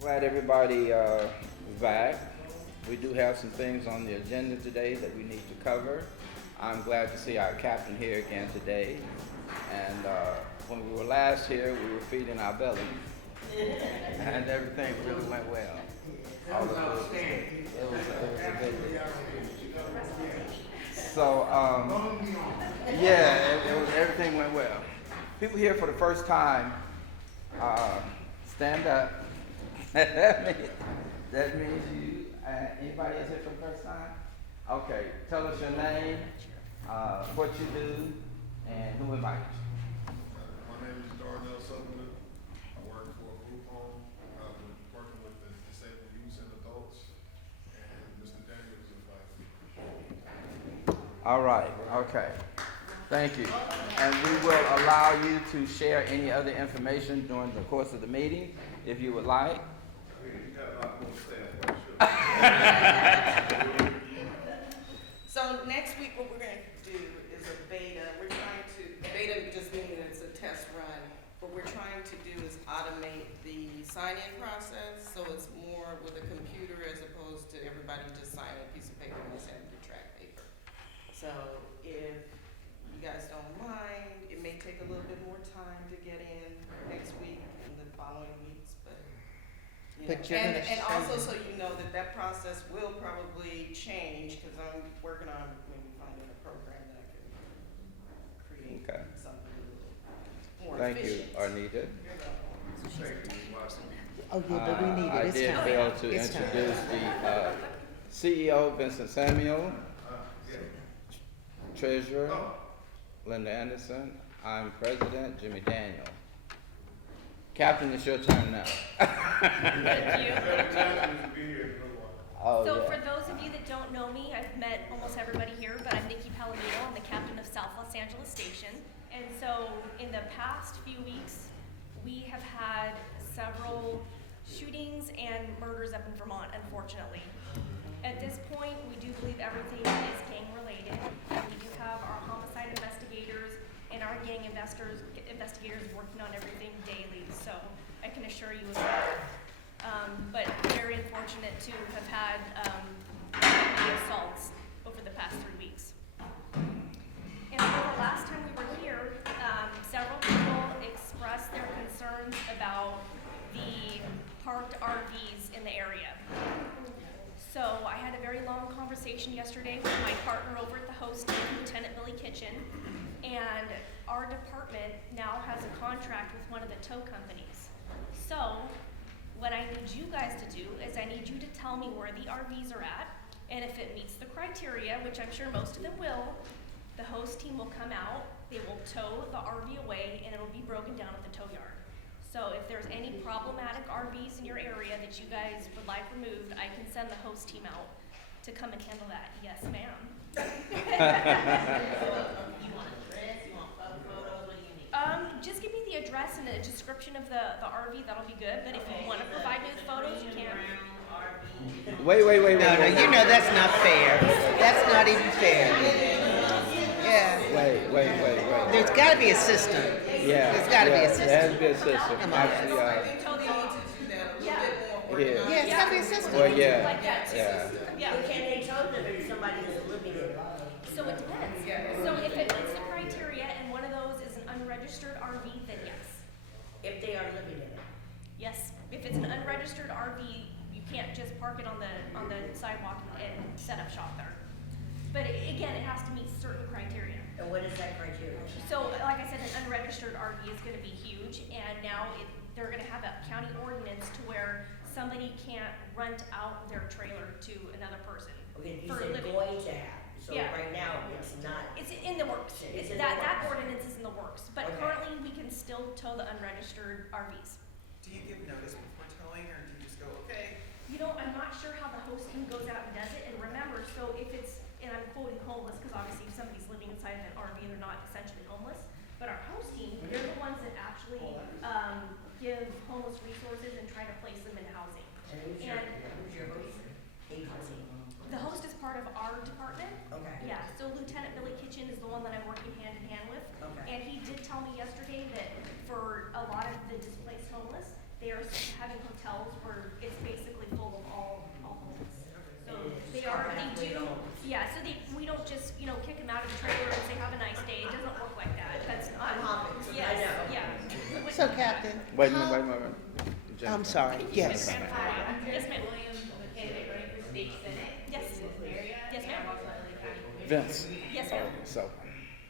Glad everybody is back. We do have some things on the agenda today that we need to cover. I'm glad to see our captain here again today. And when we were last here, we were feeding our belly. And everything really went well. All the food was good. It was a good day. So, yeah, everything went well. People here for the first time, stand up. that means you. Anybody else here for the first time? Okay, tell us your name, what you do, and who invited you. My name is Darnell Sutherland. I work for a group home. I've been working with the disabled youth and adults, and Mr. Daniels invited me. All right, okay. Thank you. And we will allow you to share any other information during the course of the meeting, if you would like. You got a lot more to say, I'm sure. So next week what we're going to do is a beta. We're trying to, beta just meaning it's a test run. What we're trying to do is automate the sign-in process, so it's more with a computer as opposed to everybody just signing a piece of paper and sending the track paper. So if you guys don't mind, it may take a little bit more time to get in next week and the following weeks, but you know. But you're And also so you know that that process will probably change, because I'm working on maybe finding a program that I can create Okay. something a little more Thank you, efficient. Arnita. Oh, yeah, but we need I it. It's did time. fail to It's time. introduce the CEO, Vincent Samuel, Treasurer, Linda Anderson. I'm President, Jimmy Daniel. Captain, it's your turn now. Thank you. Oh, So yeah. for those of you that don't know me, I've met almost everybody here, but I'm Nikki Palomino. I'm the captain of South Los Angeles Station. And so in the past few weeks, we have had several shootings and murders up in Vermont, unfortunately. At this point, we do believe everything is gang related. We do have our homicide investigators and our gang investigators working on everything daily, so I can assure you of that. But very unfortunate to have had many assaults over the past 3 weeks. And so the last time we were here, several people expressed their concerns about the parked RVs in the area. So I had a very long conversation yesterday with my partner over at the host team, Lieutenant Billy Kitchen, and our department now has a contract with one of the tow companies. So what I need you guys to do is I need you to tell me where the RVs are at, and if it meets the criteria, which I'm sure most of them will, the host team will come out, they will tow the RV away, and it'll be broken down at the tow yard. So if there's any problematic RVs in your area that you guys would like removed, I can send the host team out to come and handle that. Yes, ma'am. You want address, you want photos, what do you need? Just give me the address and a description of the RV, that'll be good, but if you wanna provide me with photos, you can. Wait. No, you know that's not fair. That's not even fair. Yeah. Wait. There's gotta be a system. Yeah. There's gotta be a There has system. to be a system. Come on. Actually, I think Tony needs to do that a little Yeah. bit more. yeah. Yeah, it's gotta be a system. Well, yeah. Like that, too. Yeah. Yeah, Can they tow them if somebody is living in it? so it depends. So if it meets the criteria and one of those is an unregistered RV, then yes. If they are living in it? Yes, if it's an unregistered RV, you can't just park it on the sidewalk and set up shop there. But again, it has to meet certain criteria. And what is that criteria? So, like I said, an unregistered RV is gonna be huge, and now they're gonna have a county ordinance to where somebody can't rent out their trailer to another person Okay, you for said living. going to have, so Yeah. right now, it's not. It's in the works. It's in the That works. ordinance is in the works, but Okay. currently we can still tow the unregistered RVs. Do you give notice before towing, or do you just go, okay? You know, I'm not sure how the host team goes out and does it, and remember, so if it's, and I'm quoting homeless, because obviously if somebody's living inside of an RV, they're not essentially homeless, but our host team, they're the ones that actually, give homeless resources and try to place them in housing. And who's your host agency? The host is part of our department. Okay. Yeah, so Lieutenant Billy Kitchen is the one that I'm working hand in hand with. Okay. And he did tell me yesterday that for a lot of the displaced homeless, they are having hotels where So, Captain. Wait a how- minute, wait a minute. I'm sorry, yes. Hi, I'm Yes, Jennifer ma'am. Williams, I'm a candidate running for state senate Yes. in this area. Yes, and I'm ma'am. also an LA County Commissioner. Vince. Yes, ma'am. So,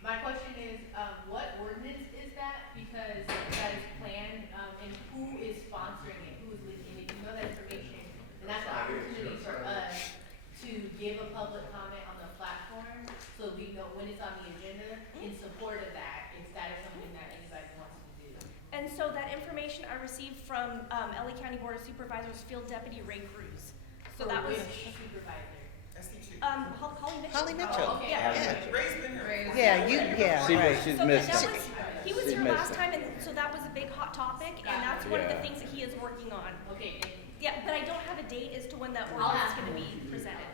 My question is, what ordinance is that? Because that is planned, and who is sponsoring it, who is leaking it? If you know that information, and that's an opportunity for us to give a public comment on the platform, so we know when it's on the agenda in support of that, if that is something that anybody wants to do. And so that information I received from LA County Board of Supervisors Field Deputy Ray Cruz. So For that was, which supervisor? SC2. Holly Mitchell. Holly Mitchell. Oh, okay. Yeah. Ray's been here. Yeah, she, right. she's So missed that it. was, he was She's here missed last it. time, and so that was a big hot topic, and that's one of the Yeah. things that he is working on. Okay, thank you. Yeah, but I don't have a date as to when that I'll ordinance is ask. gonna be presented.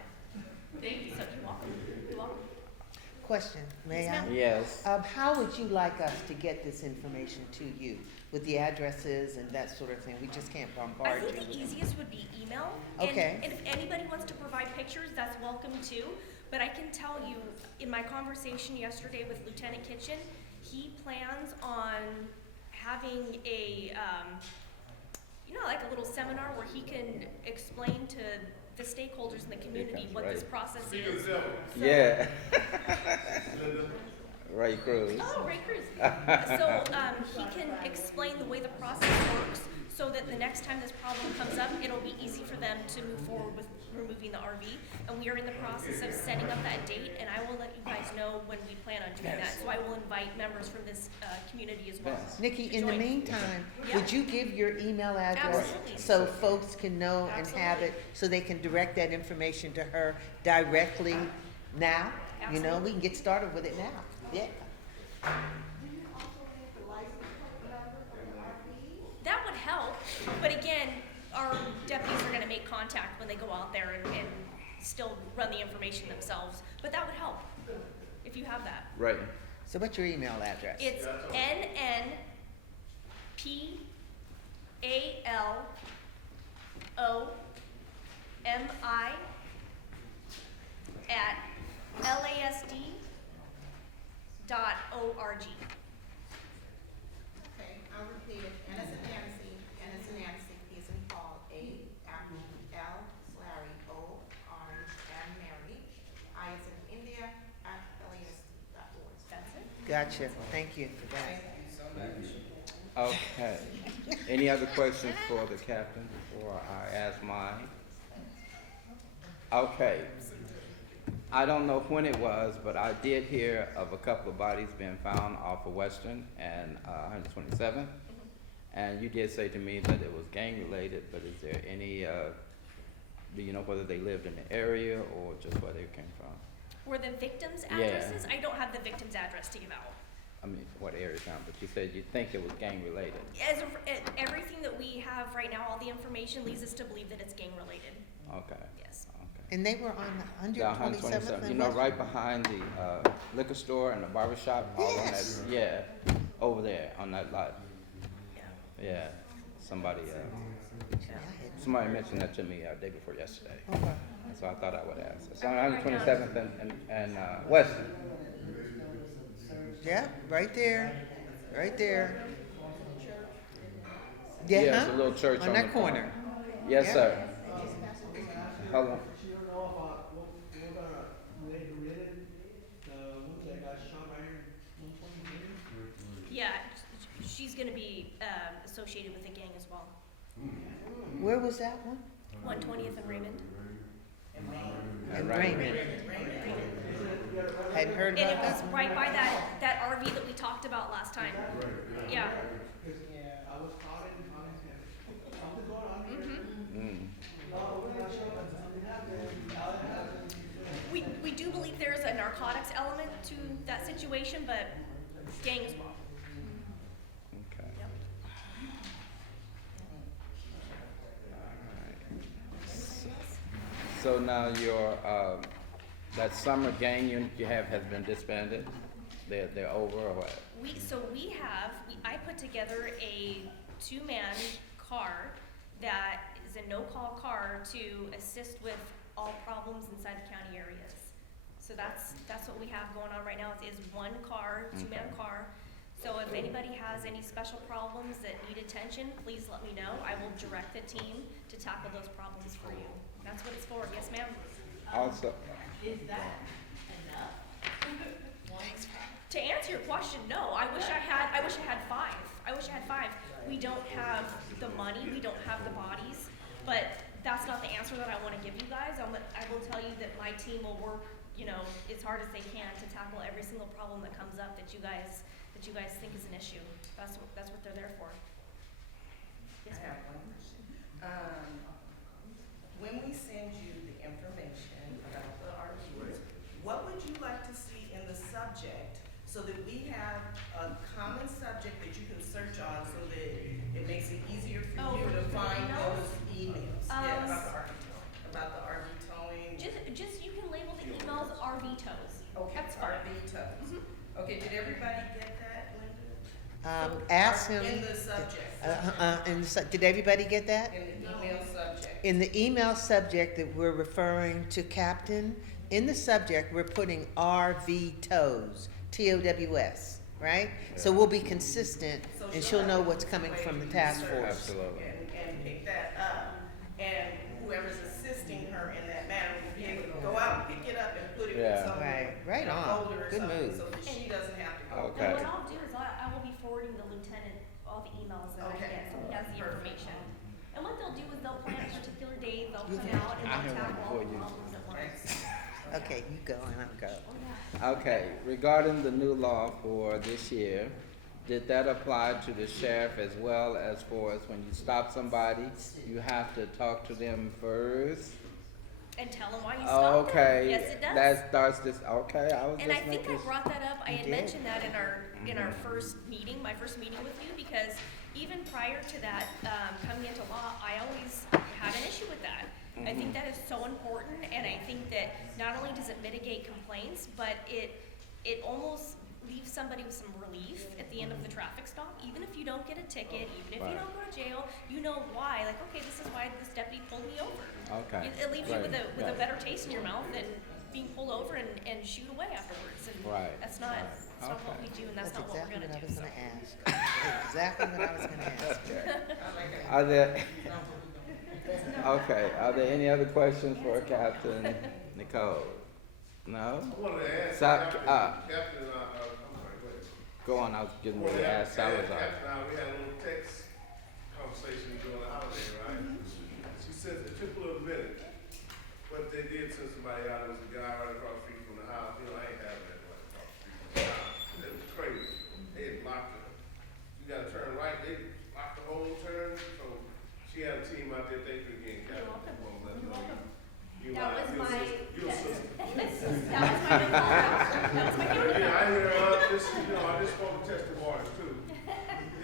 Thank you. So you're welcome. You're welcome. Question, may Yes, I? ma'am. Yes. How would you like us to get this information to you with the addresses and that sort of thing? We just can't I bombard you. think the with- easiest would be email. Okay. And if anybody wants to provide pictures, that's welcome too. But I can tell you, in my conversation yesterday with Lieutenant Kitchen, he plans on having a, like a little seminar where he can explain to the stakeholders in the community what this right. process is. Yeah. Ray Cruz. Oh, Ray Cruz. So, he can explain the way the process works so that the next time this problem comes up, it'll be easy for them to move forward with removing the RV. And we are in the process of setting up that date, and I will let you guys know when we plan on doing that. So I will invite members from this, community as well. Yes. Nikki, to in the join. meantime, Yeah. would you give your email address Absolutely. so folks can know and have Absolutely. it, so they can direct that information to her directly now? You know, we can get started with it now, yeah. That would help, but again, our deputies are gonna make contact when they go out there and still run the information themselves. But that would help, if you have that. Right. So what's your email address? It's NNPALOMI@lasd.org. Okay, I'll repeat it. N as in Nancy, N as in Nancy, P as in Paul, A, Apple, L, Larry, O, Orange, and Mary, I as in India, at LASD.org. That's it. Gotcha, thank you for that. Thank you so much. Okay. Any other questions for the captain before I ask mine? Okay. I don't know when it was, but I did hear of a couple of bodies being found off of Western and 127th. And you did say to me that it was gang related, but is there any, do you know whether they lived in the area or just where they came from? Were the victims' Yeah. addresses? I don't have the victim's address to give out. I mean, what area town, but you said you think it was gang related. As of, everything that we have right now, all the information leads us to believe that it's gang related. Okay. Yes. Okay. And they were on the The 127th 127th, you and know, West? right behind the liquor store and the barber shop, all on that, Yes. yeah, over there on that lot. Yeah. Yeah, somebody, Yeah, I had- somebody mentioned that to me day before yesterday, Okay. and so I thought I would ask. It's on 127th and Western. Yeah, right there, right there. Yeah, Yeah, it's a little church on on that the corner. Yes, Yeah. sir. Hold on. You don't know if, what related to the one that got shot right here, 120 Yeah, she's gonna be, associated with the gang as well. Where was that one? 120th and Raymond. In Right. Raymond. Hadn't heard And about it was that one? right by that RV that we talked about last time. Yeah. Because I was caught in, something going on here. Mm. Something happened. We do believe there's a narcotics element to that situation, but gang as well. Okay. Yep. So now your, that summer gang unit you have has been disbanded? They're over or what? I put together a two-man car that is a no-call car to assist with all problems inside the county areas. So that's what we have going on right now, is one car, two-man Okay. car. So if anybody has any special problems that need attention, please let me know. I will direct the team to tackle those problems for you. That's what it's for. Yes, ma'am? Also, Is that enough? To answer your question, no. I wish I had 5. I wish I had 5. We don't have the money, we don't have the bodies, but that's not the answer that I want to give you guys. I will tell you that my team will work, as hard as they can to tackle every single problem that comes up that you guys think is an issue. That's what they're there for. Yes, I ma'am. have one question. When we send you the information about the RVs, what would you like to see in the subject so that we have a common subject that you can search on so that it makes it easier for Oh, you for to find emails? those emails? Um, Yes. About the RV towing? Just you can label the emails RV tows. Okay, That's fine. RV tows. Mhm. Okay, did everybody get that, Linda? Ask him. In the subject. Did everybody get that? In the email subject. In the email subject that we're referring to Captain, in the subject, we're putting RV tows, TOWS, right? So we'll be consistent So and she'll have know a what's coming way from the to task search force. Absolutely. And pick that up, and whoever's assisting her in that matter will be able to go out and pick it up and put it in Yeah. some Right in a on. folder or Good something, move. so that she doesn't have to go. Okay. And what I'll do is I will be forwarding the lieutenant all the emails that I Okay. get, so he has the Perfect. information. And what they'll do is they'll plan a particular day, they'll come out and I they'll have one tackle all the for you. problems at once. Okay, you go and I'll go. Oh, yeah. okay, regarding the new law for this year, did that apply to the sheriff as well as for us? When you stop somebody, you have to talk to them first? And tell them why you stopped them. Okay, Yes, it does. that starts this, okay, I was And I just think I making. brought that up, I You had did. mentioned that in our first meeting, my first meeting with you, because even prior to that, coming into law, I always had an issue with that. I think that is so important, and I think that not only does it mitigate complaints, but it almost leaves somebody with some relief at the end of the traffic stop, even if you don't get a ticket, even if you Right. don't go to jail, you know why, like, okay, this is why this deputy pulled me over. Okay. It leaves you with a Right. better taste in your mouth than being pulled over and shoot away afterwards. And Right. that's not what we do, and that's not what we're exactly gonna what I do. was gonna ask. That's exactly what I was gonna ask. Are there, okay, are there any other questions for Captain Nicole? No? I wanted to ask, So, Captain, I'm sorry, go ahead. Go on, I was getting ready to ask Captain, Salazar. we had a little text conversation during the holiday, right? She says it took a little minute, but they did send somebody out, there was a guy right across the street from the house, I ain't having that right across the street from the house. It was crazy, they had blocked it. You gotta turn right, they blocked the whole turn, so she had a team out there, thank you again, Captain. You're welcome. Well, let You're know welcome. you That was your my, sister- your sister. that was my new call. That was my new Yeah, call. I hear, I just spoke to testimonies too.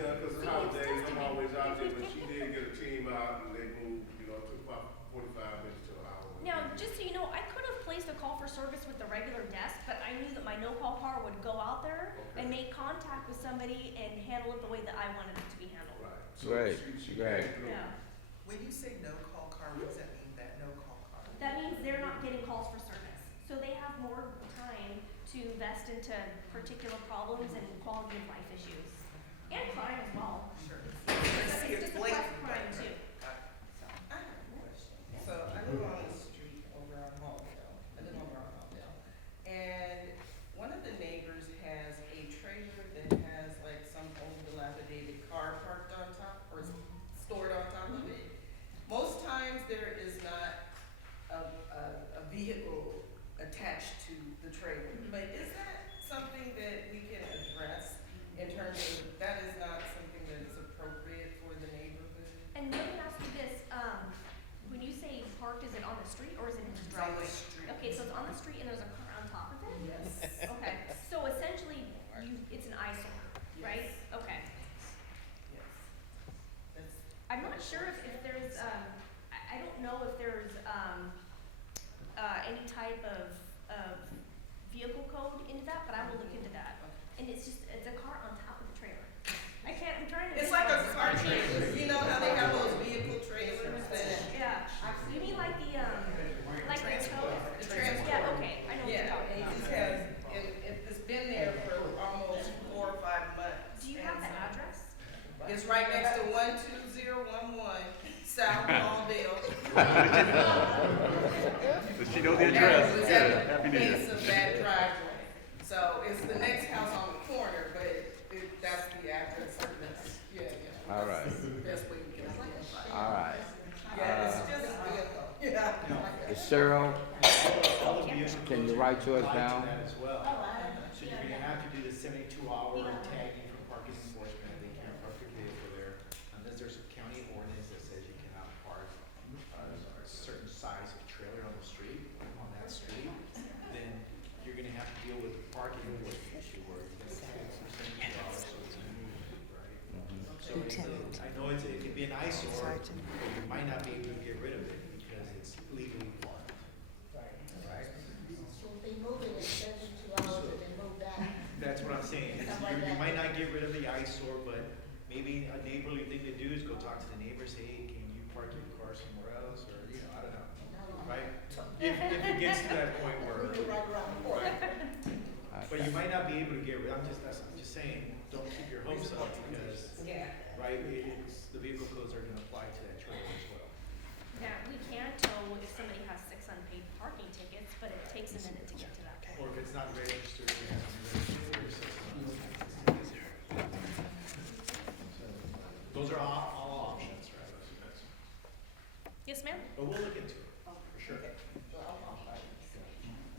Cause the holidays, I'm always out there, but she did get a team out and they moved, it took about 45 minutes to an hour. Now, just so you know, I could have placed a call for service with the regular desk, but I knew that my no-call car would go out there and make contact with somebody and handle it the way that I wanted it to be handled. Right. So Great, she great. came through. Yeah. When you say no call car, what does that mean, that no call car? That means they're not getting calls for service. So they have more time to invest into particular problems and quality of life issues. And crime as well. Sure. It's just a plus crime too. So. I have a question. So I live on the street over on Halldale. I live over on Halldale. And one of the neighbors has a trailer that has like some old dilapidated car parked on top or stored on top of it. Most times there is not a vehicle attached to the trailer. But is that something that we can address in terms of, that is not something that is appropriate for the neighborhood? And let me ask you this, when you say parked, is it on the street or is it in his It's on the driveway? street. Okay, so it's on the street and there's a car on top of it? Yes. Okay, so essentially, it's an eyesore, right? Yes. Okay. Yes. That's, I'm not sure if there's, I don't know if there's, any type of vehicle code into that, but I will look into that. And it's a car on top of the trailer. I'm trying to. it's like a car trailer. You know how they have those vehicle trailers that, Yeah, you mean like the tow? the transport. Yeah, okay, I know what you're Yeah, talking and it about. just has, it's been there for almost 4 or 5 months. It's right next to 12011 South Pauldale. Does she know the And address? it's Good. at Happy the New Year. base of that driveway. So it's the next house on the corner, but that's the address. Yeah. All right. That's the best way we can identify it. All right. Yeah, it's just a vehicle. Yeah. Cheryl, All of you can you write yours down? that as well. So you're gonna have to do the 72-hour tagging from parking enforcement, they can't park your vehicle there unless there's a county ordinance that says you cannot park a certain size of trailer on the street, on that street. Then you're gonna have to deal with the parking enforcement issue where you're gonna tag for 72 hours, so it's moved, right? So I know it can be an eyesore, but you might not be able to get rid of it because it's legally parked. Right? So if they move it in 72 hours and then move back, That's what I'm saying. You might not get rid of the eyesore, but maybe a neighborly thing to do is go talk to the neighbors, say, hey, can you park your car somewhere else, or, you know, I don't know, right? If it gets to that point where, move it right around the corner. but you might not be able to get rid, I'm just saying, don't keep your hopes up, because, right, the vehicle codes are gonna apply to that trailer as well. Yeah, we can tow if somebody has 6 unpaid parking tickets, but it takes a minute to get to that point. Or if it's not registered, it has to be registered for 6 months. So, those are all options, right? Yes, ma'am? But we'll look into it, for sure.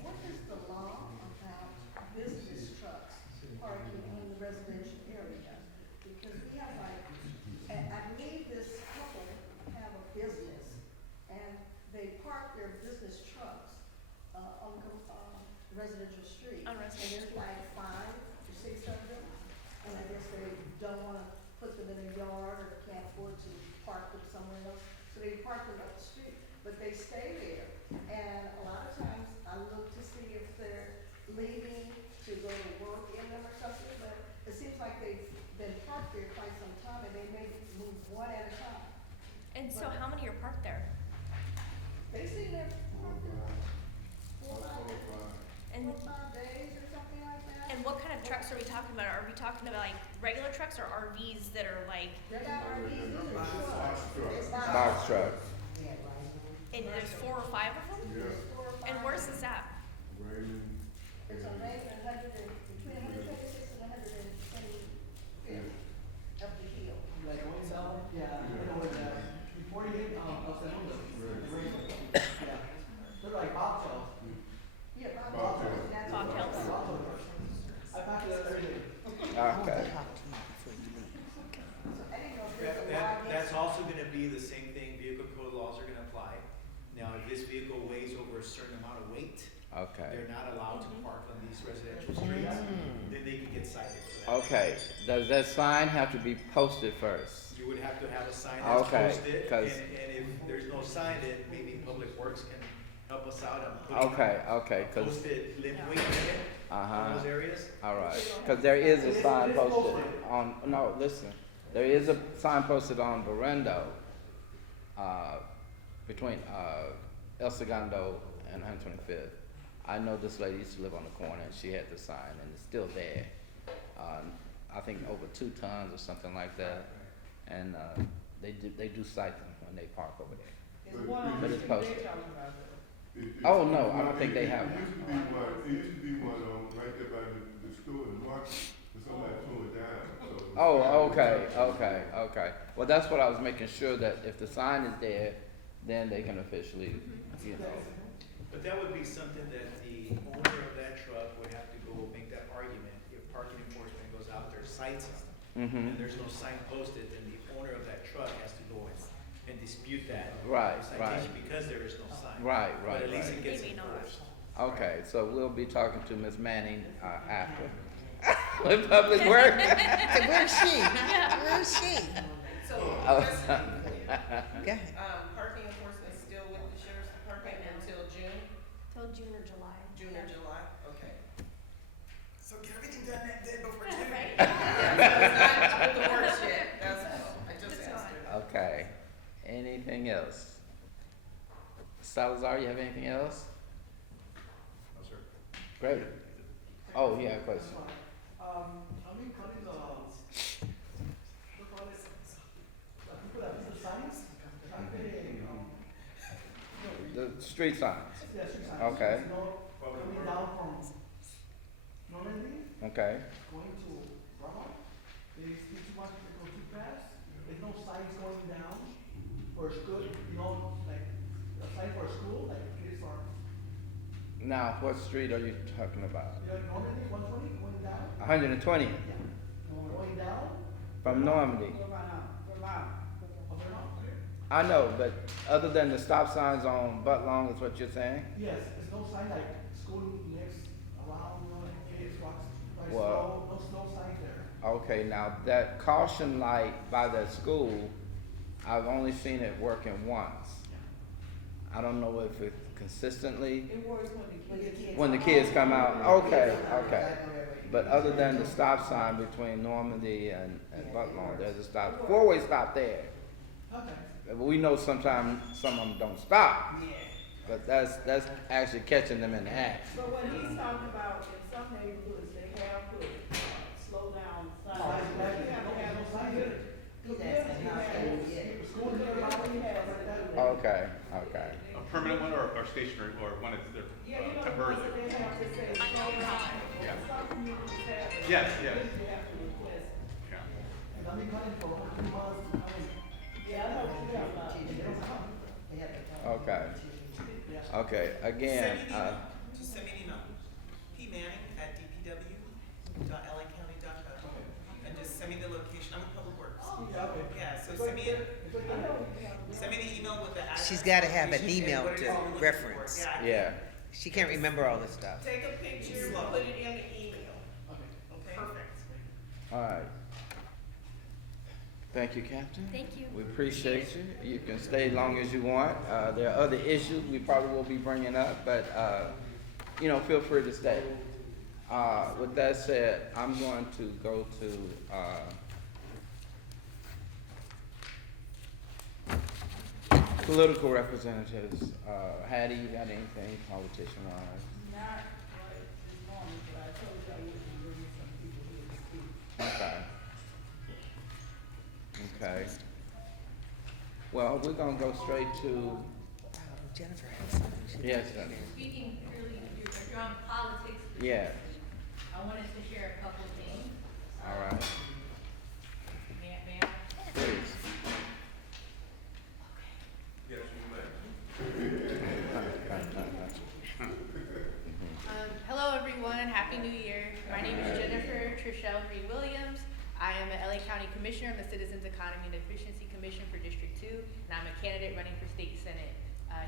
What is the law about business trucks parking in the residential area? Because we have I believe this couple have a business and they park their business trucks, on, residential street. On residential. And there's like 5 or 6 of them, and I guess they don't wanna put them in a yard or can't afford to park them somewhere else, so they park them up the street, but they stay there. And a lot of times I look to see if they're leaving to go to work in them or something, but it seems like they've been parked there quite some time and they may move one at a time. And so how many are parked there? They seem they're parked there 4 And, or 5 days or something like that. and what kind of trucks are we talking about? Are we talking about like regular trucks or RVs that are like, They're not RVs, these are trucks. It's not- Box truck. and there's 4 or 5 of them? There's 4 or 5. And where's this at? It's on Raymond, between 126 and 125 up the hill. Like going south, yeah, you know, before you hit, El Segundo, yeah. They're like bobtails. Yeah, Bob Hills, that's. Bobtails. I packed it up every day. Okay. So I didn't know if there's a law That's against. also gonna be the same thing, vehicle code laws are gonna apply. Now, if this vehicle weighs over a certain amount of weight, Okay. they're not allowed to park on these residential streets, then they can get cited for that. Okay. Does that sign have to be posted first? You would have to have a sign that's Okay, posted, 'cause- and if there's no sign, then maybe Public Works can help us out on putting Okay, a posted weight limit on uh-huh. those areas. All right, because there is a sign posted on, no, listen, there is a sign posted on Verendo, between, El Segundo and 125th. I know this lady used to live on the corner, and she had the sign, and it's still there. I think over 2 tons or something like that, and, they do cite them when they park over there. There's one on But the it's street posted. they're talking about though. Oh, no, I don't think they have It one. used to be one, it used to be one right there by the store, the market, but somebody tore it down, so. Oh, okay. Well, that's what I was making sure, that if the sign is there, then they can officially, you know. But that would be something that the owner of that truck would have to go make that argument. If parking enforcement goes out there, cites them, and there's no sign posted, then the owner of that truck has to go and dispute that. Right, citation because there is no sign. Right, But at least right. it gets Maybe not. enforced. Okay, so we'll be talking to Ms. Manning, after. With Public Works. So where's she? Where's she? So, Oh. just to be clear, Go ahead. parking enforcement is still with the sheriff's department until June, Till June or July? June or July, okay. So get everything done that day before June. Right? Yeah, so it's not with the works yet, that's all, I just It's asked not. her. Okay, anything else? Salazar, you have anything else? No, sir. Great. Oh, yeah, question. How many counties, what do you call it, Street signs. Yeah, street signs. Okay. You know, coming down from Normandy, Okay. going to Vermont, they speed too much, they go too fast. There's no signs going down for a school, you know, like a sign for a school, like kids are, Now, what street are you talking about? you know, Normandy, 120, going down. 120 Yeah. Going down. from Normandy. Of Vermont. I know, but other than the stop signs on Butt Long is what you're saying? Yes, there's no sign like school next around, you know, like kids walks, like Well- no signs there. Okay, now that caution light by the school, I've only seen it working once. I don't know if it's consistently It works when the kids come out. Okay, okay. But other than the stop sign between Normandy and Butt Long, there's a stop, four-way stop there. Okay. But we know sometimes some of them don't stop. Yeah. But that's actually catching them in the act. But what he's talking about, in some neighborhoods, they have put, slow down signs. Signs, You have to no have signs community. School here, Everybody has like that. Okay, okay. A permanent one or stationary, or one that's there Yeah, you know, temporarily? most of them have to say slow down. Yeah. Some communities have. it. Yes, yes. You have to request. Yeah. And I've been cutting for 2 months, I mean, Yeah, I know what you're talking about. they don't come. Okay. Okay, again, Just send me an email, pmanning@dpw.lacounty.gov, and just send me the location, I'm in Public Works. Yeah, so send me the email with the address. She's gotta have an location, and email what it is to we're looking for. reference. Yeah, I can- yeah, She can't remember all this stuff. Take a picture, Slow. put it in the email, Okay. okay? Perfect. all right. Thank you, Captain. Thank you. We appreciate you. You can stay as long as you want. There are other issues we probably will be bringing up, but, you know, feel free to stay. With that said, I'm going to go to, political representatives. Hattie, you got anything politician-wise? Not right this morning, but I told you I would be bringing some people here to speak. Okay. Okay. Well, we're gonna go straight to, Jennifer has something. she- yes, Jennifer. Speaking really, if you're on politics, Yeah, I wanted to share a couple things. all right, May I? please. Yes, you may. Hello everyone, Happy New Year. My name is Jennifer Trishelle Marie Williams. I am a LA County Commissioner of the Citizens Economy and Efficiency Commission for District 2, and I'm a candidate running for State Senate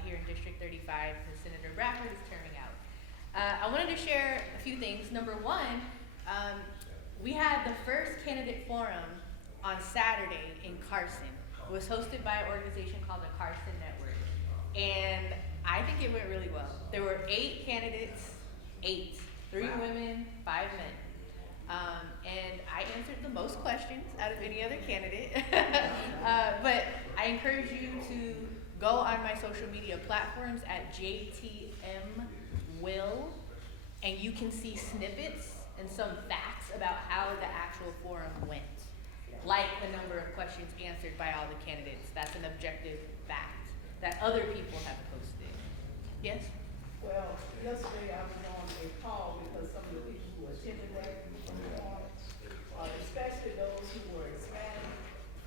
here in District 35, as Senator Bradford is terming out. I wanted to share a few things. Number one, we had the first candidate forum on Saturday in Carson. It was hosted by an organization called the Carson Network, and I think it went really well. There were 8 candidates, 8, 3 women, 5 men. And I answered the most questions out of any other candidate. But I encourage you to go on my social media platforms at JTMWill, and you can see snippets and some facts about how the actual forum went. Like the number of questions answered by all the candidates. That's an objective fact that other people have posted. Yes? Well, yesterday I was on a call because some of the people who attended that, especially those who were Hispanic,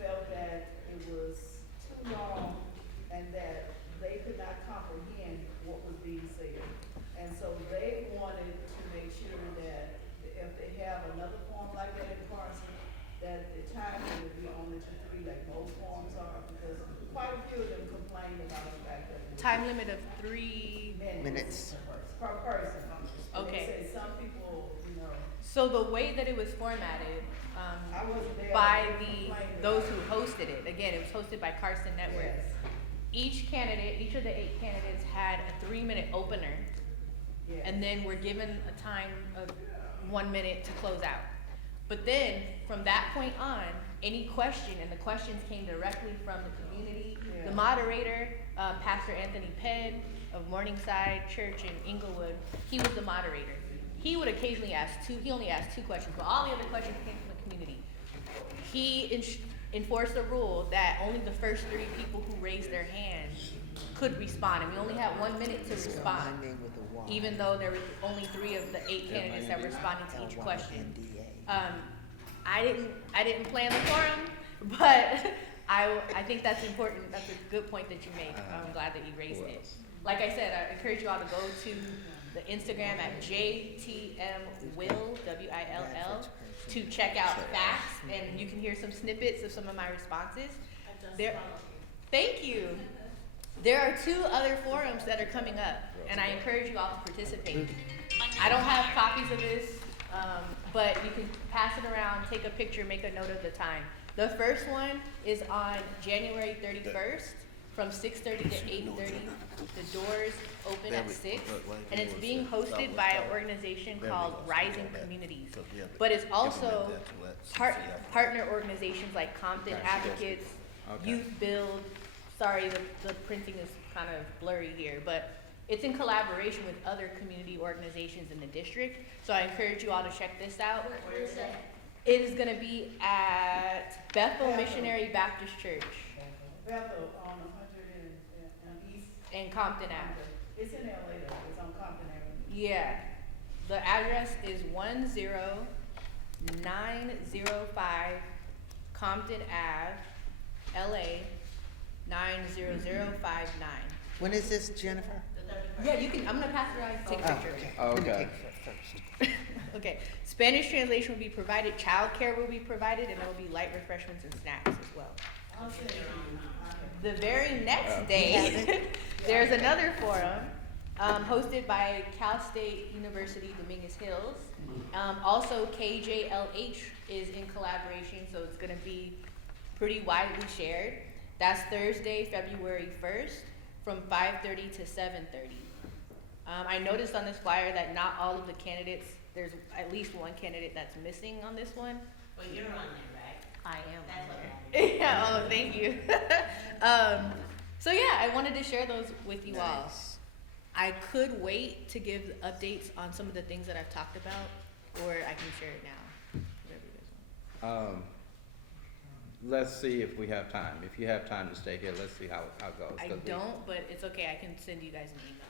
felt that it was too long and that they could not comprehend what was being said. And so they wanted to make sure that if they have another form like that in Carson, that the time would be only to 3 like most forms are, because quite a few of them complained about the fact that. Time limit of 3 Minutes. Per person. And Okay. they say some people, you know, So the way that it was formatted, I wasn't there. by but they complained those about who hosted it, again, it was hosted by Carson Network. Yes. Each candidate, each of the 8 candidates had a 3-minute opener, Yeah. and then were given a time of 1 minute to close out. But then, from that point on, any question, and the questions came directly from the community, Yeah. the moderator, Pastor Anthony Penn of Morningside Church in Inglewood, he was the moderator. He would occasionally ask he only asked 2 questions, but all the other questions came from the community. He enforced a rule that only the first 3 people who raised their hands could respond, and we only had 1 minute to respond, even though there were only 3 of the 8 candidates that were responding to each question. I didn't plan the forum, but I think that's important. That's a good point that you make. I'm glad that you raised it. Like I said, I encourage you all to go to the Instagram at JTMWill, WILL, to check out facts, and you can hear some snippets of some of my responses. Thank you. There are 2 other forums that are coming up, and I encourage you all to participate. I don't have copies of this, but you can pass it around, take a picture, make a note of the time. The first one is on January 31st from 6:30 to 8:30. The doors open at 6, and it's being hosted by an organization called Rising Communities. But it's also partner organizations like Compton Advocates, Youth Build. Sorry, the printing is kind of blurry here, but it's in collaboration with other community organizations in the district. So I encourage you all to check this out. Where is that? It is gonna be at Bethel Missionary Baptist Church Bethel on 100 and East. in Compton Ave. It's in LA though, it's on Compton Avenue. Yeah, the address is 10905 Compton Ave, LA 90059. When is this, Jennifer? Yeah, you can. I'm gonna pass it around. Take a picture. Okay. Okay. Spanish translation will be provided. Childcare will be provided, and there will be light refreshments and snacks as well. The very next day, there's another forum hosted by Cal State University Dominguez Hills. Also, KJLH is in collaboration, so it's going to be pretty widely shared. That's Thursday, February 1st, from 5:30 to 7:30. I noticed on this flyer that not all of the candidates, there's at least one candidate that's missing on this one. Well, you're on there, right? I am. That's on okay. there. Yeah, oh, thank you. So yeah, I wanted to share those with you all. I could wait to give updates on some of the things that I've talked about, or I can share it now, whatever you guys want. Let's see if we have time. If you have time to stay here, let's see how it goes. I don't, but it's okay, I can send you guys an email.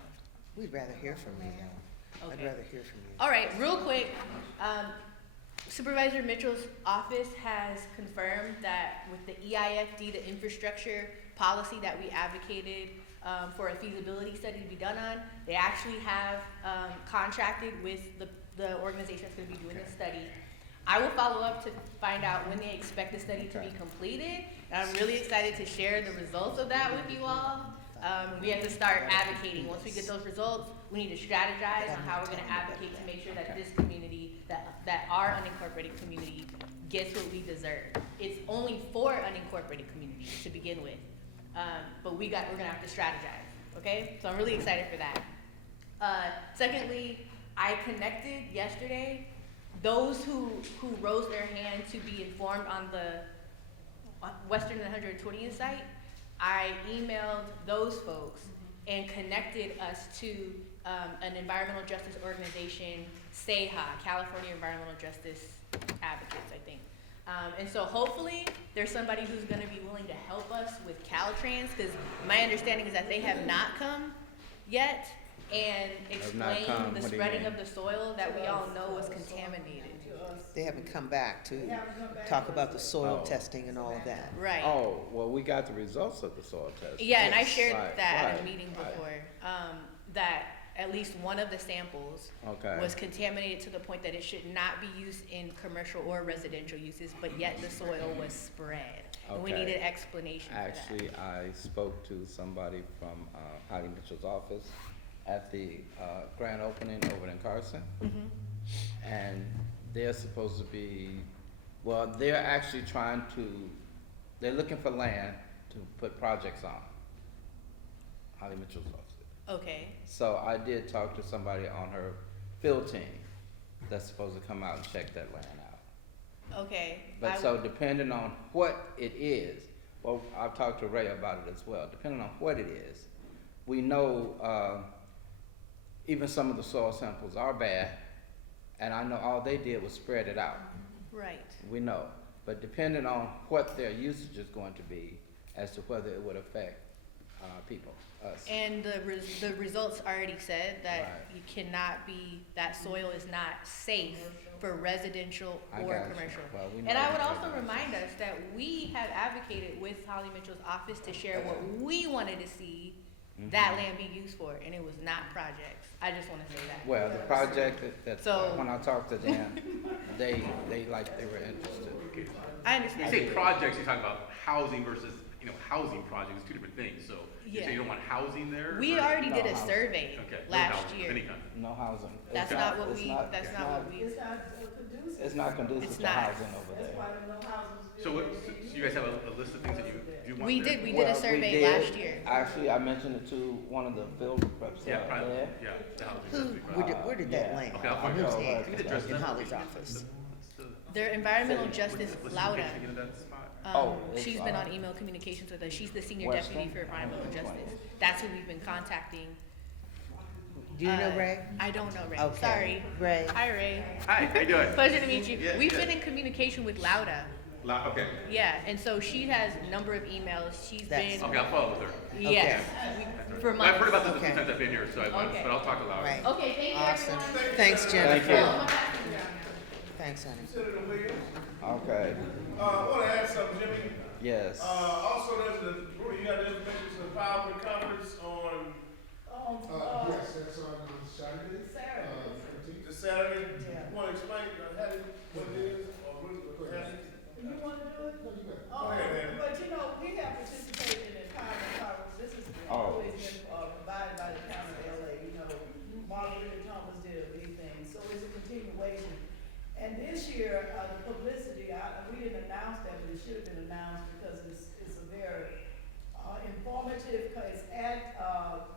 We'd rather hear from you. I'd Okay. rather hear from you. All right, real quick, Supervisor Mitchell's office has confirmed that with the EIFD, the infrastructure policy that we advocated for a feasibility study to be done on, they actually have contracted with the organization that's going to be doing the study. I will follow up to find out when they expect the study to be completed, and I'm really excited to share the results of that with you all. We have to start advocating. Once we get those results, we need to strategize on how we're going to advocate to make sure that this community, that our unincorporated community, gets what we deserve. It's only for unincorporated communities to begin with, but we're going to have to strategize. Okay, so I'm really excited for that. Secondly, I connected yesterday those who rose their hand to be informed on the Western 120th site. I emailed those folks and connected us to an environmental justice organization, CEJA, California Environmental Justice Advocates, I think. And so hopefully there's somebody who's going to be willing to help us with Caltrans, because my understanding is that they have not come yet and explain the spreading of the soil that we all know was contaminated. They haven't come back to talk about the soil testing and all of that. Right. Oh, well, we got the results of the soil test. Yeah, and I shared Right, that at a right, meeting right. before, that at least one of the samples Okay. was contaminated to the point that it should not be used in commercial or residential uses, but yet the soil was spread. And we Okay. needed explanation for that. Actually, I spoke to somebody from Holly Mitchell's office at the grand opening over in Carson. Mhm. And they're supposed to be, well, they're actually they're looking for land to put projects on. Holly Mitchell's office. Okay, So I did talk to somebody on her field team that's supposed to come out and check that land out. okay. But so depending on what it is, well, I've talked to Ray about it as well, depending on what it is, we know even some of the soil samples are bad, and I know all they did was spread it out. Right. We know. but depending on what their usage is going to be, as to whether it would affect, people, us. And the results already said that Right. you cannot be, that soil is not safe for residential I or got you. commercial. Well, we know And I would that also they're- remind us that we have advocated with Holly Mitchell's office to share what we wanted to see that land be used for, and it was not projects. I just wanna say that. Well, the project that, So- when I talked to them, they were interested. I You understand. say projects, you're talking about housing versus, housing projects, it's two different things, so you Yeah. say you don't want housing there? We or- already did No a housing. survey Okay, no last housing of year. any kind. No housing. That's It's not what it's we, not- that's it's not what we, It's not conducive. It's not conducive It's to not. housing over That's there. why no houses. So what, so you guys have a list of things that you want we there? did, we did Well, a survey did. last year. Actually, I mentioned it to one of the field reps Yeah, out probably, there. yeah, the housing. Who, industry, probably. where did that Yeah. land? Okay, I'll find Who's out. there? You can address In that. Holly's office. Their environmental justice, What's the Lauda, location again of that spot? Oh, it's, she's been on email communications with us. She's the senior Western? deputy for environmental justice. That's who we've been contacting. Do you know Ray? I don't know Ray. Okay. Sorry. Ray. Hi, Ray. Hi, how you doing? Pleasure to meet you. Yeah, We've yeah. been in communication with Lauda. Okay, Yeah, and so she has a number of emails. She's That's- been, okay, I'll follow with her. yes, for Well, I've heard months. about this a Okay. few times I've been here, so Okay. but I'll talk aloud. Right. Okay, thank you, Awesome. everyone. Thanks, Thank Jennifer. you. Thanks, honey. Senator Williams, Okay, I wanna add something, Jimmy. yes. Also, there's Rudy, you got the information to the PowerPoint conference on Yes, that's on Saturday. Saturday. 13th. this Saturday. Yeah. You wanna explain, how it, what it is, or what it is? You wanna do it? No, you got it. Oh, ahead, man. but you know, we have participated in empowerment conference, this has Oh. always been, provided by the county of LA, you know. Margarita Thomas did a big thing, so it's a continuation. And this year, the publicity, we didn't announce that, but it should have been announced because it's a very, informative, cause it's at,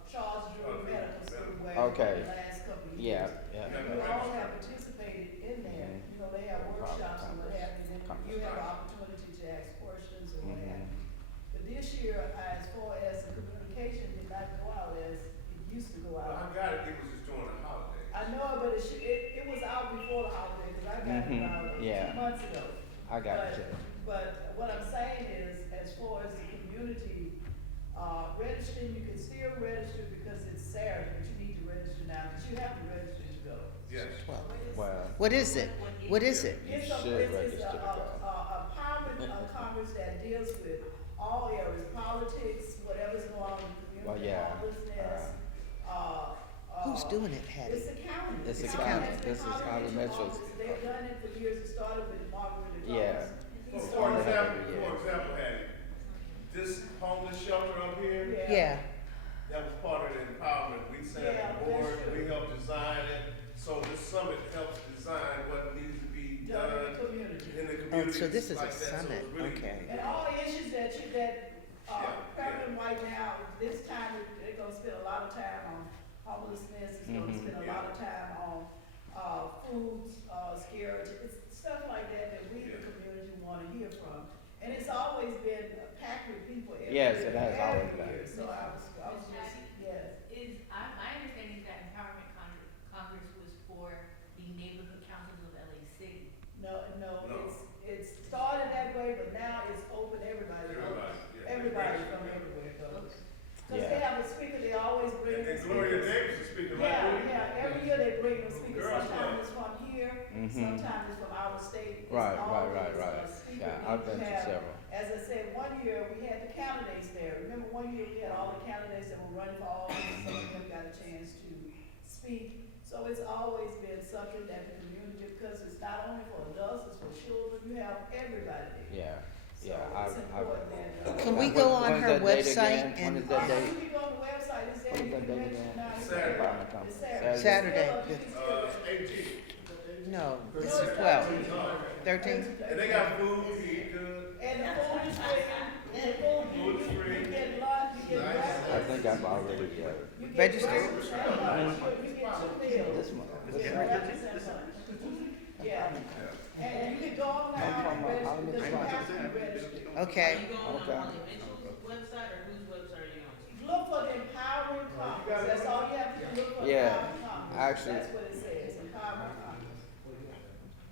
Charles Drew Medical School where Okay. the last couple of Yeah, years. yeah. And we all have participated in there, you know, they have workshops and what have you, and then you have an opportunity to ask questions and what have you. But this year, as far as the communication did not go out as it used to go Well, I out. got it, it was just during the holiday. I know, but it was out before the holiday, cause I got it out yeah. 2 months ago. I got it. But what I'm saying is, as far as the community, registering, you can still register because it's Saturday, but you need to register now, because you have to register to go. Yes. Well, What is it? What is it? It's should it's register to go. a empowerment conference that deals with all areas, politics, whatever's going on in the community, Well, yeah. homelessness, Who's doing it, Hattie? It's the county. It's the The county. has been This is Holly Mitchell's. office. They've done it for years, it started with Margarita Thomas. Yeah. For started- example, Hattie, this homeless shelter up here, Yeah, that was part of the empowerment. We sat Yeah, at the board, that's true. we helped design it. So this summit helps design what needs to be Done in done the community. in the oh, community. so this is a like that. So it's summit, really- okay. And all the issues that Yeah, prevalent right now, this time, they're gonna spend a lot of time on homelessness, it's gonna spend a lot of time on, food, scarcity, it's stuff like that we, the community, wanna hear from. And it's always been packed with people every year. Yes, it has always every been. year. So I was just, yes. My understanding is that Empowerment Congress was for the neighborhood councils of LA City. No, No. it's started that way, but now it's open, everybody goes. Everybody, yeah. Everybody from everywhere goes. Cause Yeah. they have a speaker, they always bring the And Gloria speakers. Davis is speaking right Yeah, there. yeah, every year they bring the speakers, Girls sometimes Club. it's from here, Mhm. sometimes it's from out of state. It's Right, right, always right, a right. speaker Yeah, need I've been to have- several. As I said, one year, we had the candidates there, remember one year we had all the candidates that were running for office, some of them got a chance to speak. So it's always been something that the community, because it's not only for adults, it's for children, you have everybody there. Yeah, So yeah. it's important that. Can we When- go on when's her that date website again? When and- is that date? You can go on the website, it's there, What is you that can date register again? now. It's Saturday. Empowerment Conference. It's Saturday. It's still- 18. No, this is 12. 13? And they got food, you eat good. And the food is free, and the food, you get lunch, you get breakfast. I think I've already, You get Registered. breakfast and lunch. You get 2 meals. this month. You get breakfast and lunch. Yeah. And you can go online I'm and from, register, I'm because you from- have to be registered. Okay. Okay. website or whose website are you on? Look for the Empowering Congress, that's all you have to do, look for Yeah, Empowering Congress. actually- That's what it says, Empowering Congress.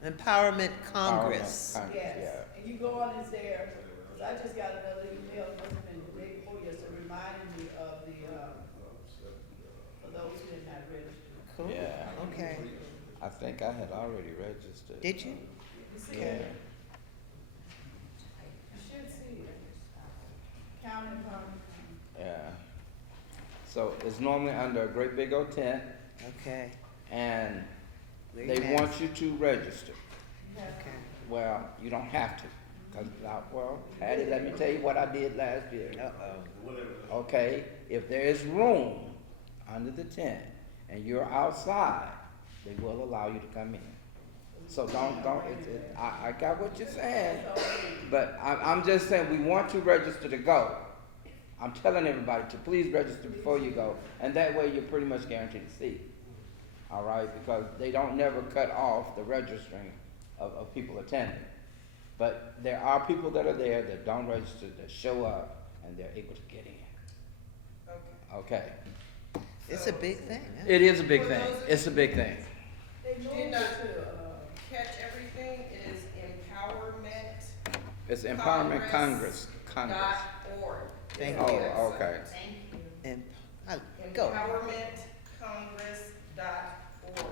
Empowerment Congress. Congress, Yes, yeah. and you go on is there, 'cause I just got another email, it must have been the day before yesterday, reminding me of the, for those who did not register. Cool, Yeah. okay. I think I had already registered. Did you? You see Yeah. it? You should see it. County Department. Yeah. So it's normally under a great big old tent, Okay, and Very they nice. want you to register. okay. Well, you don't have to, well, Patty, let me tell you what I did last year. Uh-oh. Okay, if there is room under the tent and you're outside, they will allow you to come in. So don't, I got what you're saying, but I'm just saying, we want you registered to go. I'm telling everybody to please register before you go, and that way you're pretty much guaranteed a seat. All right, because they don't never cut off the registering of people attending. But there are people that are there that don't register, that show up, and they're able to get in. Okay. It's a big thing, huh? It is a big thing. It's a big thing. You did not catch everything, it is empowerment. It's Empowerment Congress. .org. Thank Oh, you. okay. And, go. Empowermentcongress.org.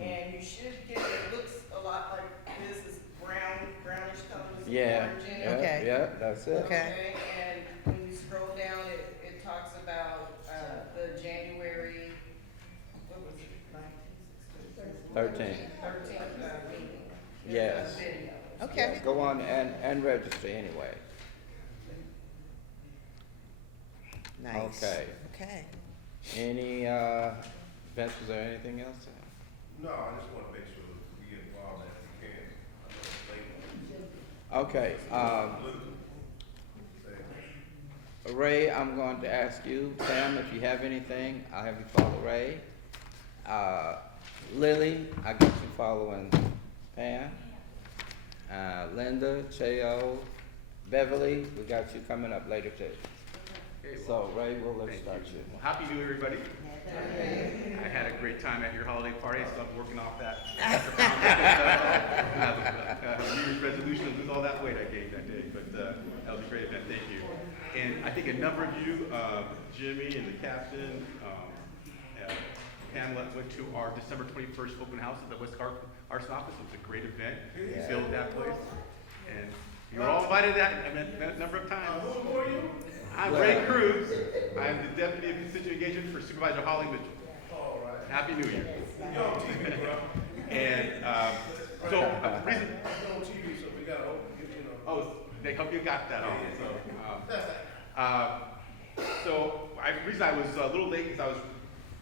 And you should get, it looks a lot like this, is brownish colors. Yeah, orangey. yeah, Okay. yeah, that's it. Okay. And when you scroll down, it talks about, the January, what was it, 13. 13th meeting. Yes. Video. Okay. Go on and register anyway. Nice. Okay. Okay. Any, Vince, was there anything else? No, I just wanna make sure we get involved as we can. I know it's late. Okay, Political. Say, Ray, I'm going to ask you, Pam, if you have anything, I'll have you follow Ray. Lily, I got you following Pam. Linda, Cheo, Beverly, we got you coming up later too. Okay, So Ray, we'll let's thank start you. you. Well, Happy New Year, everybody. I had a great time at your holiday party, so I'm working off that. I have a New Year's resolution to lose all that weight I gained that day, but that was a great event, thank you. And I think a number of you, Jimmy and the captain, Pamela went to our December 21st open house at the West Arts Office. It was a great event. We Yeah. filled that place. And you were all invited to that. I met a number of times. who are you? I'm Ray Cruz. I'm the Deputy of Constituent Engagement for Supervisor Holly Mitchell. All right. Happy New Year. You're on TV, bro. And reason, You're on TV, so we gotta open, you know. oh, they hope you got that on. So the reason I was a little late is I was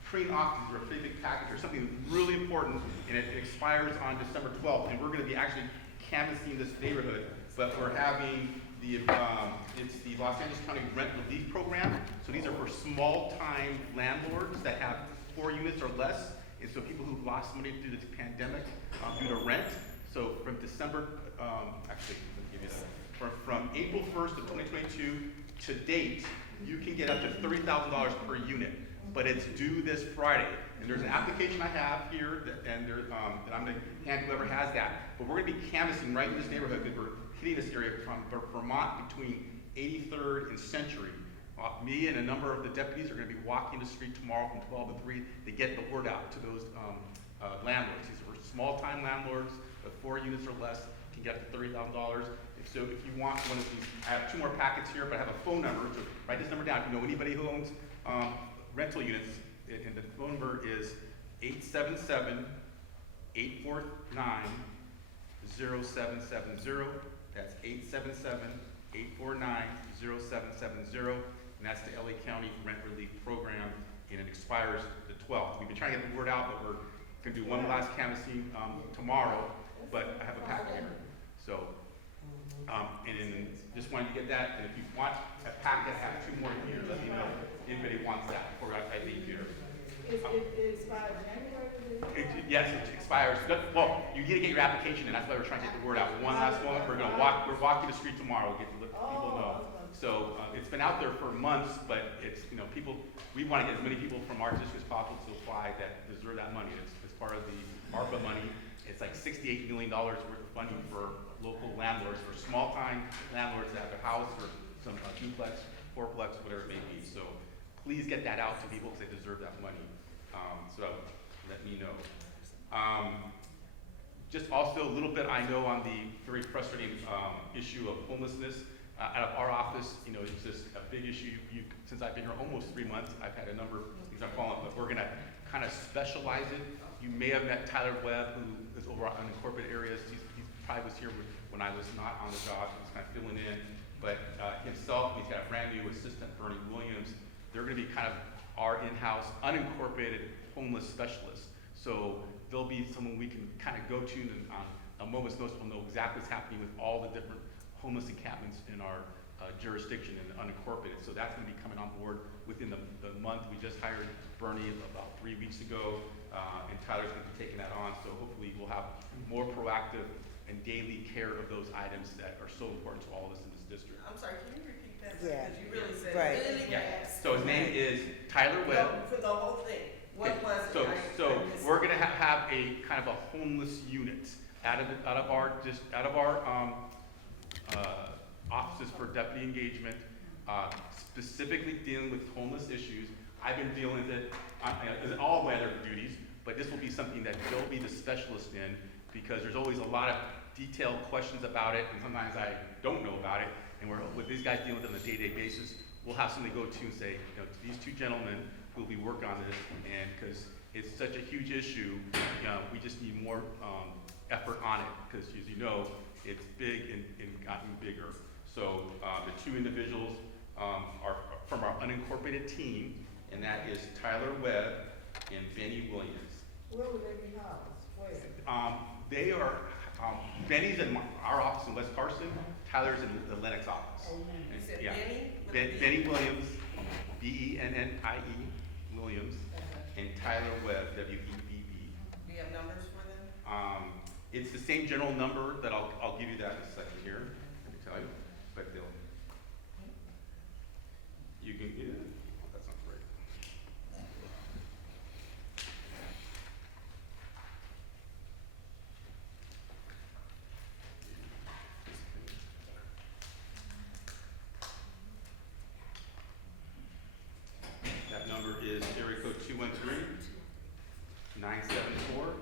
printing off a pretty big package or something really important, and it expires on December 12th, and we're going to be actually canvassing this neighborhood, but we're having it's the Los Angeles County Rent Relief Program. So these are for small-time landlords that have 4 units or less, and so people who've lost money due to the pandemic due to rent. So from December, actually, let me give you that. From April 1st of 2022 to date, you can get up to $30,000 per unit, but it's due this Friday. And there's an application I have here that I'm going to hand whoever has that. But we're going to be canvassing right in this neighborhood because we're hitting this area from Vermont between 83rd and Century. Me and a number of the deputies are going to be walking the street tomorrow from 12 to 3 to get the word out to those landlords. These are small-time landlords with 4 units or less can get up to $30,000. So if you want one of these, I have 2 more packets here, but I have a phone number, so write this number down. If you know anybody who owns rental units, and the phone number is 877-849-0770. That's 877-849-0770, and that's the LA County Rent Relief Program, and it expires the 12th. We've been trying to get the word out, but we're going to do one last canvassing tomorrow, but I have a packet here. So, and just wanted to get that, and if you want a packet, I have 2 more here, let me know if anybody wants that before I leave here. It expires January? Yes, it expires. Well, you need to get your application in. That's why we're trying to get the word out. One last one. We're walking the street tomorrow. We'll get to let people know. So it's been out there for months, but it's people. We want to get as many people from our district as possible to apply that deserve that money. It's part of the ARPA money, It's like $68 million worth of funding for local landlords, for small-time landlords that have a house or some duplex, fourplex, whatever it may be. So please get that out to people because they deserve that money. So let me know. Just also a little bit I know on the very frustrating issue of homelessness. Out of our office, you know, it's just a big issue. Since I've been here almost 3 months, I've had a number of things I'm following, but we're gonna kind of specialize it. You may have met Tyler Webb, who is over on unincorporated areas. He probably was here when I was not on the job. He was kind of filling in. But himself, he's got a brand new assistant, Bernie Williams. They're gonna be kind of our in-house unincorporated homeless specialists. So there'll be someone we can kind of go to and on a moment's notice we'll know exactly what's happening with all the different homeless encampments in our jurisdiction and unincorporated. So that's gonna be coming on board within the month. We just hired Bernie about 3 weeks ago, and Tyler's gonna be taking that on. So hopefully we'll have more proactive and daily care of those items that are so important to all of us in this district. I'm sorry, can you repeat that? Yeah. Because you really said Right. really Yeah, fast. so his name is Tyler Webb. No, for the whole thing. What Okay, was it? So I missed we're it. gonna have a kind of a homeless unit out of our offices for deputy engagement, specifically dealing with homeless issues. I've been dealing with it in all my other duties, but this will be something that they'll be the specialist in because there's always a lot of detailed questions about it, and sometimes I don't know about it. And with these guys dealing with it on a day-to-day basis, we'll have somebody to go to and say, you know, these two gentlemen will be working on this, and because it's such a huge issue, we just need more effort on it, because as you know, it's big and gotten bigger. So the two individuals are from our unincorporated team, and that is Tyler Webb and Benny Williams. Where would they be housed? Where? They are, Benny's in our office in West Carson, Tyler's in the Lenox office. Oh, You said Yeah. Benny? With a B? Benny Williams, Bennie Williams, and Tyler Webb, W-E-B-B. Do you have numbers for them? It's the same general number that I'll give you that in a second here, let me tell you, but they'll, you can, yeah, that's not great. That number is area code 213-974-2222.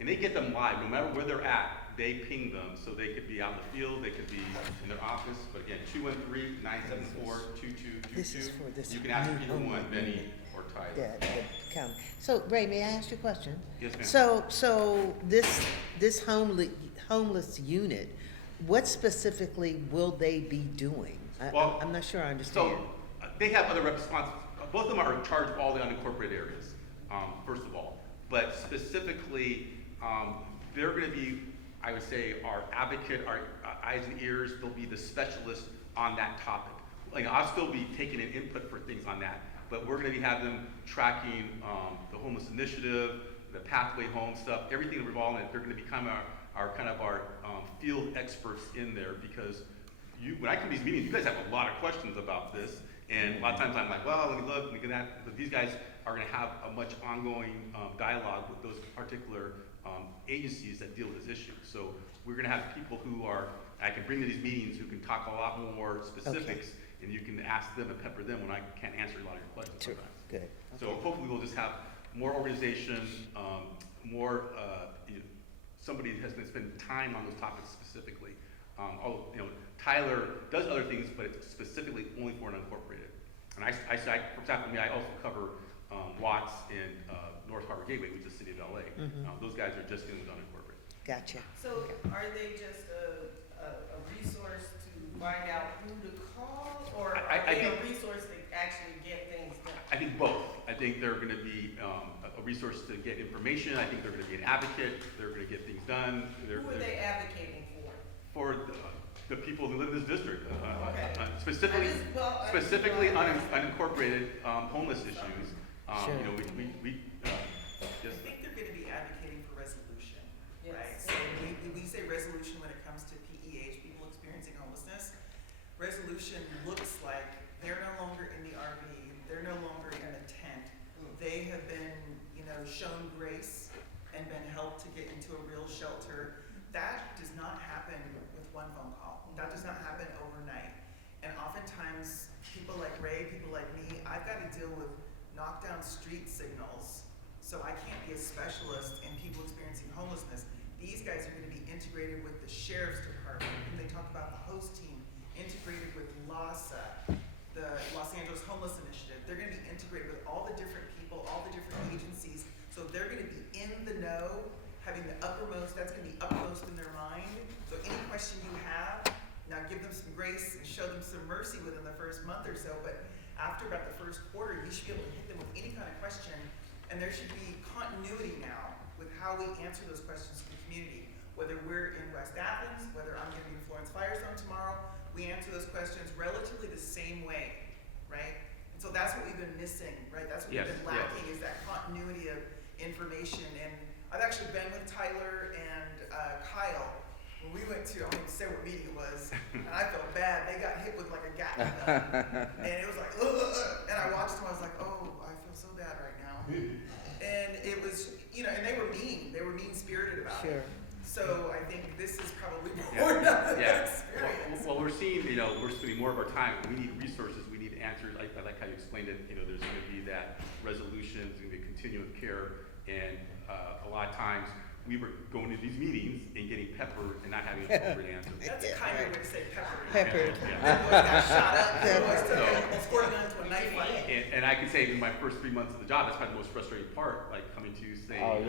And they get them live, no matter where they're at, they ping them, so they could be out in the field, they could be in their office, but again, 213-974-2222. This is for this You can ask new either one, home Benny or Tyler. that come. So Ray, may I ask you a question? Yes, ma'am. So this homeless unit, what specifically will they be doing? Well, I'm not sure I understand. So, they have other both of them are in charge of all the unincorporated areas, first of all. But specifically, they're gonna be, I would say, our advocate, our eyes and ears, they'll be the specialist on that topic. Like, I'll still be taking an input for things on that, but we're gonna have them tracking, the homeless initiative, the pathway home stuff, everything revolving it. They're gonna become our field experts in there, because when I come to these meetings, you guys have a lot of questions about this, and a lot of times I'm like, well, let me look, look at that. But these guys are gonna have a much ongoing dialogue with those particular agencies that deal with this issue. So we're gonna have people who I can bring to these meetings who can talk a lot more specifics, and you can ask them and pepper them when I can't answer a lot of your questions True. sometimes. Good. So hopefully we'll just have more organization, more, somebody that has been spending time on those topics specifically. Tyler does other things, but it's specifically only for an unincorporated. And for example, I also cover Watts and North Harbor Gateway, which is the city of LA. Those guys are just dealing with unincorporated. Gotcha. So are they just a resource to find out who to call, or are they a resource to actually get things done? I think both. I think they're gonna be a resource to get information. I think they're gonna be an advocate. They're gonna get things done. Who are they advocating for? For the people who live in this district, Okay. specifically I unincorporated homeless issues. Sure. You know, we I just, think they're gonna be advocating for resolution, right? Yes. So we say resolution when it comes to PEH, people experiencing homelessness. Resolution looks like they're no longer in the RV, they're no longer in a tent. They have been, shown grace and been helped to get into a real shelter. That does not happen with one phone call. That does not happen overnight. And oftentimes, people like Ray, people like me, I've got to deal with knockdown street signals. So I can't be a specialist in people experiencing homelessness. These guys are going to be integrated with the sheriff's department. And they talk about the host team, integrated with LASA, the Los Angeles Homeless Initiative. They're going to be integrated with all the different people, all the different agencies. So they're going to be in the know, having the uppermost, that's going to be uppermost in their mind. So any question you have, now give them some grace and show them some mercy within the first month or so. But after about the first quarter, you should be able to hit them with any kind of question. And there should be continuity now with how we answer those questions to the community. Whether we're in West Athens, whether I'm going to be in Florence Fire Zone tomorrow, we answer those questions relatively the same way, right? And so that's what we've been missing, right? That's what we've been lacking, is that continuity of information. And I've actually been with Tyler and Kyle when we went to, I don't even say what meeting it was, and I felt bad. They got hit with like a Gatling gun. And it was like, ugh, and I watched them, I was like, oh, I feel so bad right now. And it was, you know, and they were mean-spirited about it. So I think this is probably more than experience. Well, we're seeing, you know, we're spending more of our time. We need resources. We need answers. I like how you explained it. You know, there's going to be that resolution. There's going to be continuum of care. And a lot of times we were going to these meetings and getting peppered and not having appropriate answers. That's a kind of way to say peppered. Peppered. The boys got shot up. The boys scored into a knife fight. And I can say in my first 3 months of the job, that's probably the most frustrating part, like coming to say, Right,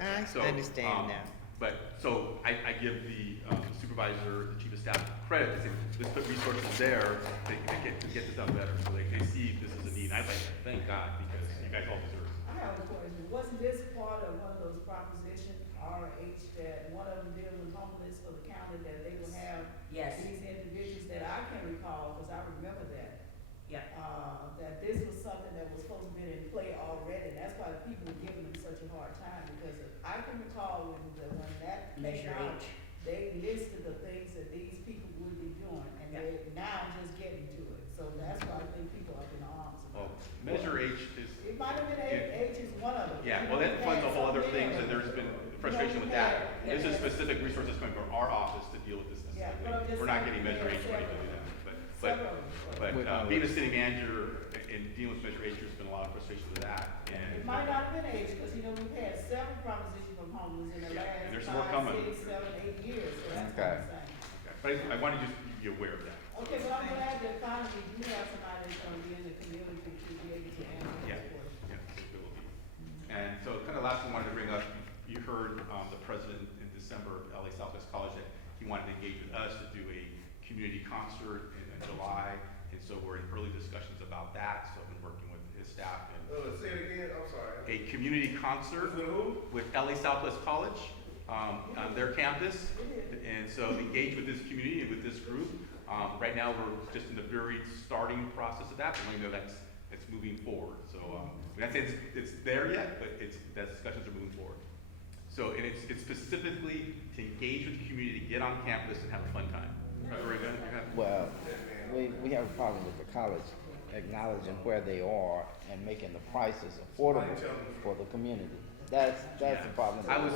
I understand now. But, so I give the supervisor, the chief of staff credit to say, let's put resources there to get this done better. So they see this is a need. And I was like, thank God, because you guys all deserve it. I have a question. Wasn't this part of one of those propositions, RH, that one of them deals with homeless for the county, that they would have these individuals that I can recall, because I remember that. That this was something that was supposed to be in play already. That's why the people were giving them such a hard time, because I can recall when that came out, they listed the things that these people would be doing, and they're now just getting to it. So that's why I think people are in arms Well, about it. Measure H is. It might have been H is one of them. Yeah, well, that funds a whole other things, and there's been frustration with that. This is specific resources coming from our office to deal with this specifically. We're not getting Measure H money to do that. But being a city manager and dealing with Measure H, there's been a lot of frustration with that. It might not have been H, because we've had several propositions from homeless in the last and there's more 5, coming. 6, 7, 8 years. So that's Okay. what I'm saying. But I want to just be aware of that. Okay, but I'm glad that finally we do have somebody that's gonna be in the community to be able to answer Yeah, this question. yeah, it will be. And so kind of last thing I wanted to bring up, you heard the president in December of LA Southwest College that he wanted to engage with us to do a community concert in July. And so we're in early discussions about that. So I've been working with his staff and Say it again, I'm sorry. a community concert With who? with LA Southwest College on their campus. And so engage with this community and with this group. Right now, we're just in the very starting process of that, but we know that's moving forward. So I'm not saying it's there yet, but that discussions are moving forward. So, and it's specifically to engage with the community, get on campus and have a fun time. Well, we have a problem with the college acknowledging where they are and making the prices affordable for the community. That's the problem. I was,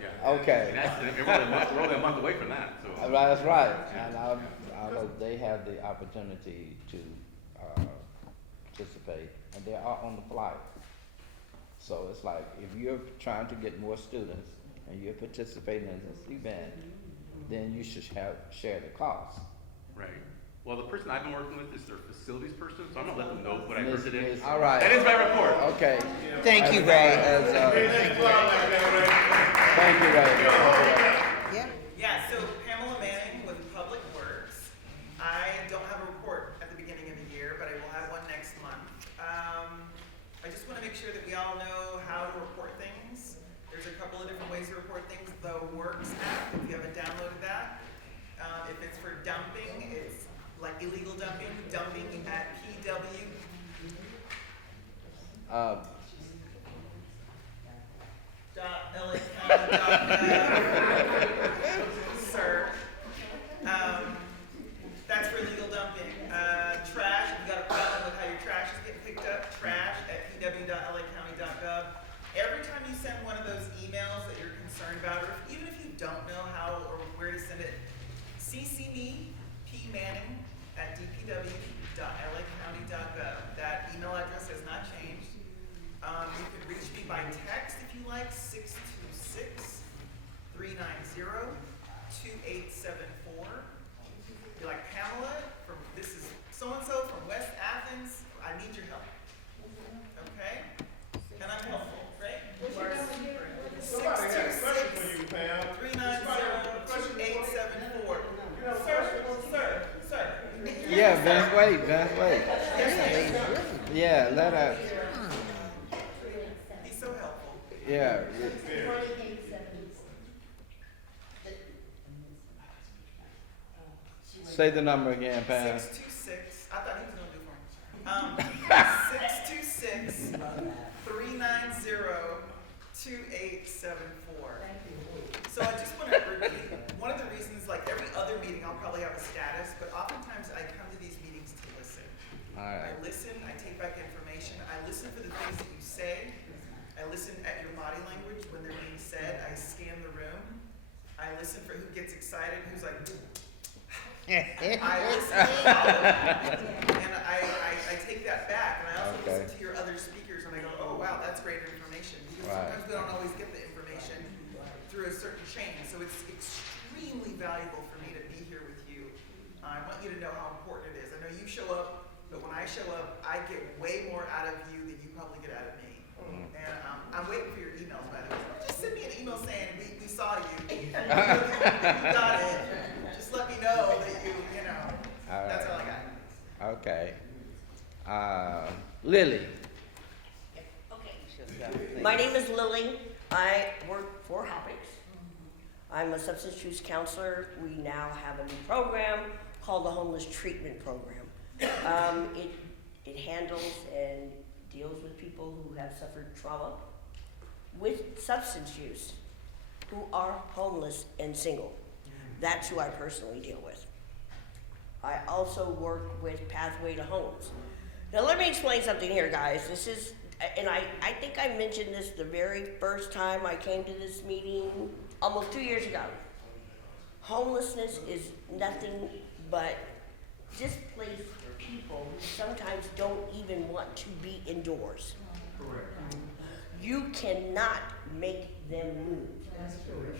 yeah. Okay. And we're only a month away from that, so. That's right. And I know they have the opportunity to participate, and they are on the flyer. So it's like, if you're trying to get more students and you're participating in this event, then you should share the cost. Right. Well, the person I've been working with is their facilities person, so I'm gonna let them know what I heard today. All right. That is my report. Okay. Thank you, Ray. Thank you, Ray. Yeah. Yeah, so Pamela Manning with Public Works. I don't have a report at the beginning of the year, but I will have one next month. I just want to make sure that we all know how to report things. There's a couple of different ways to report things. The Works app, if you haven't downloaded that. If it's for dumping, it's like illegal dumping at PW. Sir. That's for illegal dumping. Trash, if you got a problem with how your trash is getting picked up, trash at pw.lacounty.gov. dmanning@dpw.lacounty.gov. That email address has not changed. You can reach me by text if you like, 626-390-2874. You're like, Pamela, this is so-and-so from West Athens, I need your help. Okay? And I'm helpful, right? What's your number again? Somebody had a question for you, Pam. 390-2874. Sir. Yeah, Vince, wait. Yeah, let her, He's so helpful. yeah. 2876. Say the number again, Pam. 626, I thought he was gonna do it for me. 626-390-2874. So I just want to repeat, one of the reasons, like every other meeting, I'll probably have a status, but oftentimes I come to these meetings to listen. All right. I listen, I take back information, I listen for the things that you say, I listen at your body language when they're being said, I scan the room, I listen for who gets excited, who's like, I listen and I take that back, and I also Okay. listen to your other speakers, and I go, oh wow, that's great information, because Right. sometimes we don't always get the information through a certain chain, so it's extremely valuable for me to be here with you. I want you to know how important it is. I know you show up, but when I show up, I get way more out of you than you probably get out of me. And I'm waiting for your emails, by the way. Just send me an email saying we saw you. You got it. Just let me know that you know. All That's right. all I got. Okay. Lily. My name is Lily. I work for Hoppix. I'm a substance use counselor. We now have a new program called the Homeless Treatment Program. It handles and deals with people who have suffered trauma with substance use, who are homeless and single. That's who I personally deal with. I also work with Pathway to Homes. Now let me explain something here, guys. This is, and I think I mentioned this the very first time I came to this meeting, almost 2 years ago. Homelessness is nothing but displaced people who sometimes don't even want to be indoors. Correct. You cannot make them move. That's true.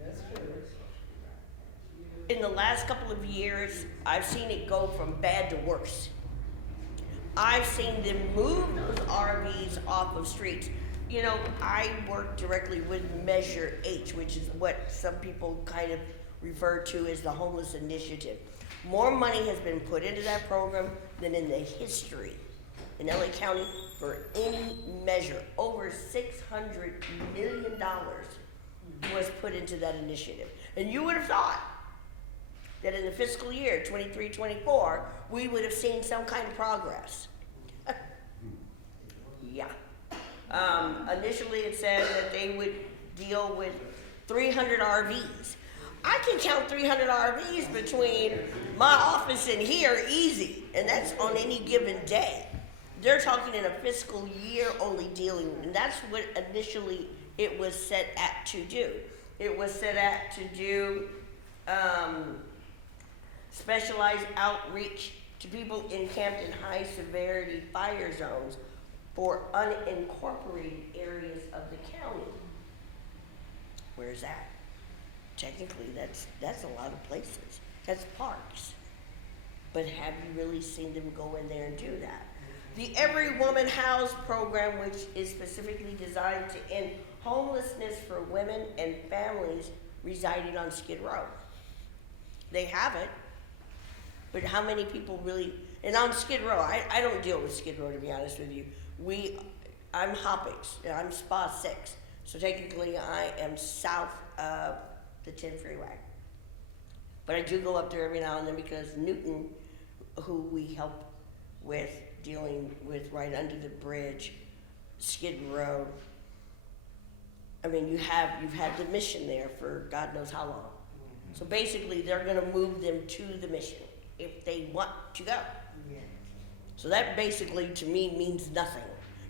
That's true. In the last couple of years, I've seen it go from bad to worse. I've seen them move those RVs off of streets. You know, I work directly with Measure H, which is what some people kind of refer to as the Homeless Initiative. More money has been put into that program than in the history in LA County for any measure. Over $600 million was put into that initiative. And you would have thought that in the fiscal year 23-24, we would have seen some kind of progress. Yeah. Initially it said that they would deal with 300 RVs. I can count 300 RVs between my office and here easy, and that's on any given day. They're talking in a fiscal year only dealing, and that's what initially it was set at to do. It was set at to do specialized outreach to people encamped in high severity fire zones for unincorporated areas of the county. Where's that? Technically, that's a lot of places. That's parks. But have you really seen them go in there and do that? The Every Woman House program, which is specifically designed to end homelessness for women and families residing on Skid Row. They have it, but how many people really, and on Skid Row, I don't deal with Skid Row, to be honest with you. I'm Hoppix, and I'm Spa 6, so technically I am south of the 10 freeway. But I do go up there every now and then because Newton, who we help with dealing with right under the bridge, Skid Row. I mean, you've had the mission there for God knows how long. So basically, they're going to move them to the mission if they want to go. So that basically, to me, means nothing.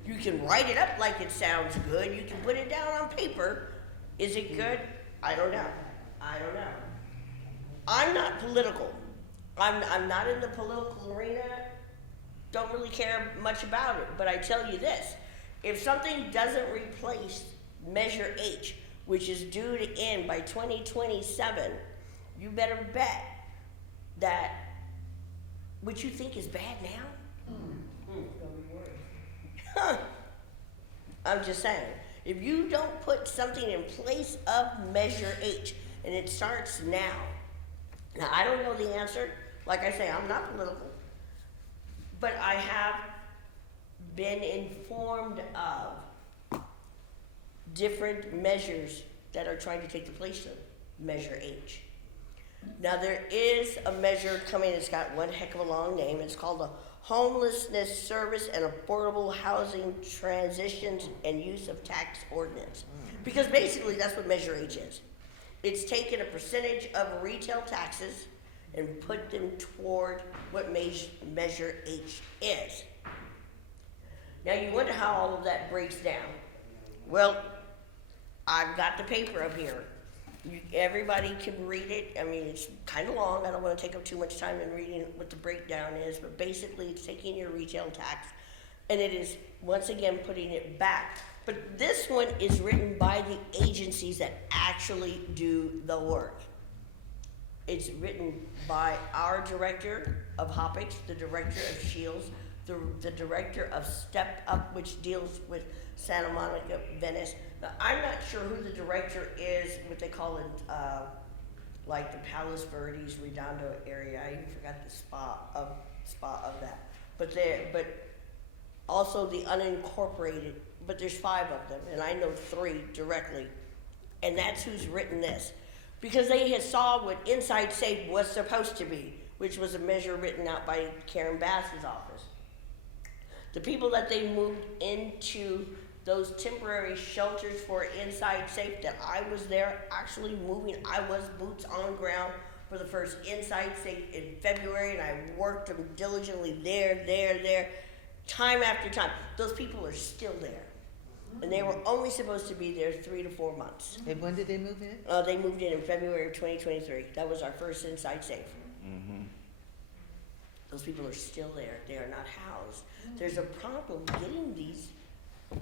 You can write it up like it sounds good. You can put it down on paper. Is it good? I don't know. I'm not political. I'm not in the political arena, don't really care much about it, but I tell you this, if something doesn't replace Measure H, which is due to end by 2027, you better bet that what you think is bad now, I'm just saying, if you don't put something in place of Measure H, and it starts now. Now, I don't know the answer. Like I say, I'm not political. But I have been informed of different measures that are trying to take the place of Measure H. Now, there is a measure coming, it's got one heck of a long name. It's called the Homelessness Service and Affordable Housing Transitions and Use of Tax Ordinance. Because basically, that's what Measure H is. It's taken a percentage of retail taxes and put them toward what Measure H is. Now, you wonder how all of that breaks down. Well, I've got the paper up here. Everybody can read it. I mean, it's kind of long. I don't want to take up too much time in reading what the breakdown is, but basically it's taking your retail tax and it is, once again, putting it back. But this one is written by the agencies that actually do the work. It's written by our director of HOPIX, the director of SHIELDS, the director of Step Up, which deals with Santa Monica, Venice. Now, I'm not sure who the director is, what they call it, like the Palos Verdes, Redondo area. I even forgot the spot of that. But also the unincorporated, but there's 5 of them, and I know 3 directly. And that's who's written this. Because they had saw what Inside Safe was supposed to be, which was a measure written out by Karen Bass's office. The people that they moved into those temporary shelters for Inside Safe that I was there actually moving. I was boots on ground for the first Inside Safe in February, and I worked them diligently there, time after time. Those people are still there. And they were only supposed to be there 3 to 4 months. And when did they move in? They moved in February of 2023. That was our first Inside Safe. Mm-hmm. Those people are still there. They are not housed. There's a problem getting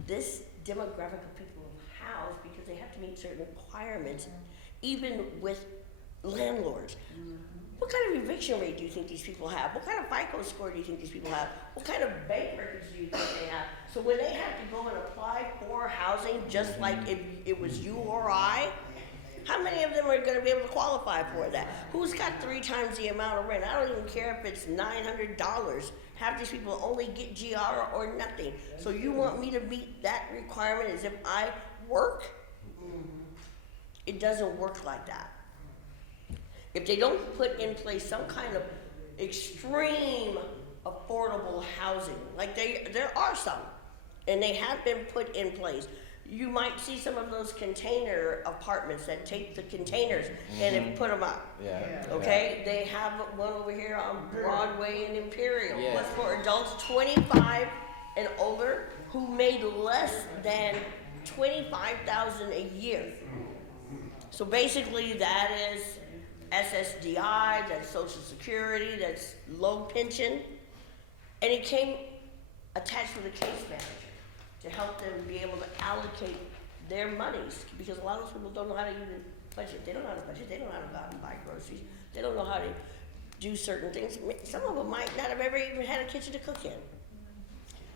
this demographic of people housed because they have to meet certain requirements, even with landlords. What kind of eviction rate do you think these people have? What kind of FICO score do you think these people have? What kind of bank records do you think they have? So when they have to go and apply for housing, just like if it was you or I, how many of them are going to be able to qualify for that? Who's got 3 times the amount of rent? I don't even care if it's $900. Half these people only get GR or nothing. So you want me to meet that requirement as if I work? It doesn't work like that. If they don't put in place some kind of extreme affordable housing, like there are some, and they have been put in place. You might see some of those container apartments that take the containers and then put them up. Yeah. Okay, they have one over here on Broadway and Imperial. Yes. What's for adults 25 and older who made less than $25,000 a year. So basically, that is SSDI, that's Social Security, that's low pension, and it came attached with a case manager to help them be able to allocate their monies, because a lot of those people don't know how to even budget. They don't know how to budget. They don't know how to go out and buy groceries. They don't know how to do certain things. Some of them might not have ever even had a kitchen to cook in.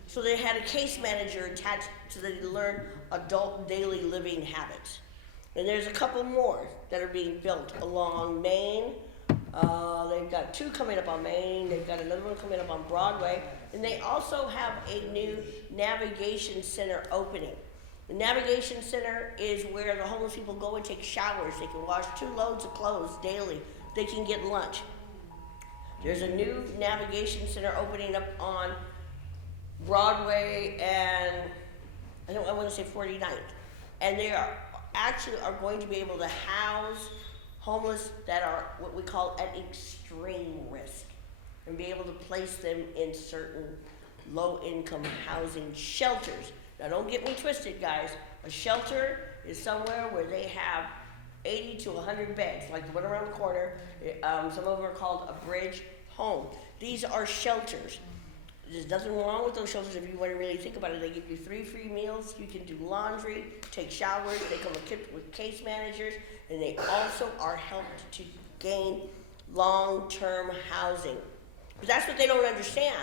So they had a case manager attached so that they learn adult daily living habits. And there's a couple more that are being built along Main. They've got 2 coming up on Main. They've got another one coming up on Broadway. And they also have a new navigation center opening. The navigation center is where the homeless people go and take showers. They can wash 2 loads of clothes daily. They can get lunch. There's a new navigation center opening up on Broadway and I want to say 49th. And they are going to be able to house homeless that are what we call at extreme risk, and be able to place them in certain low-income housing shelters. Now, don't get me twisted, guys. A shelter is somewhere where they have 80 to 100 beds, like the one around the corner. Some of them are called a bridge home. These are shelters. There's nothing wrong with those shelters if you want to really think about it. They give you 3 free meals. You can do laundry, take showers. They come equipped with case managers, and they also are helped to gain long-term housing. But that's what they don't understand.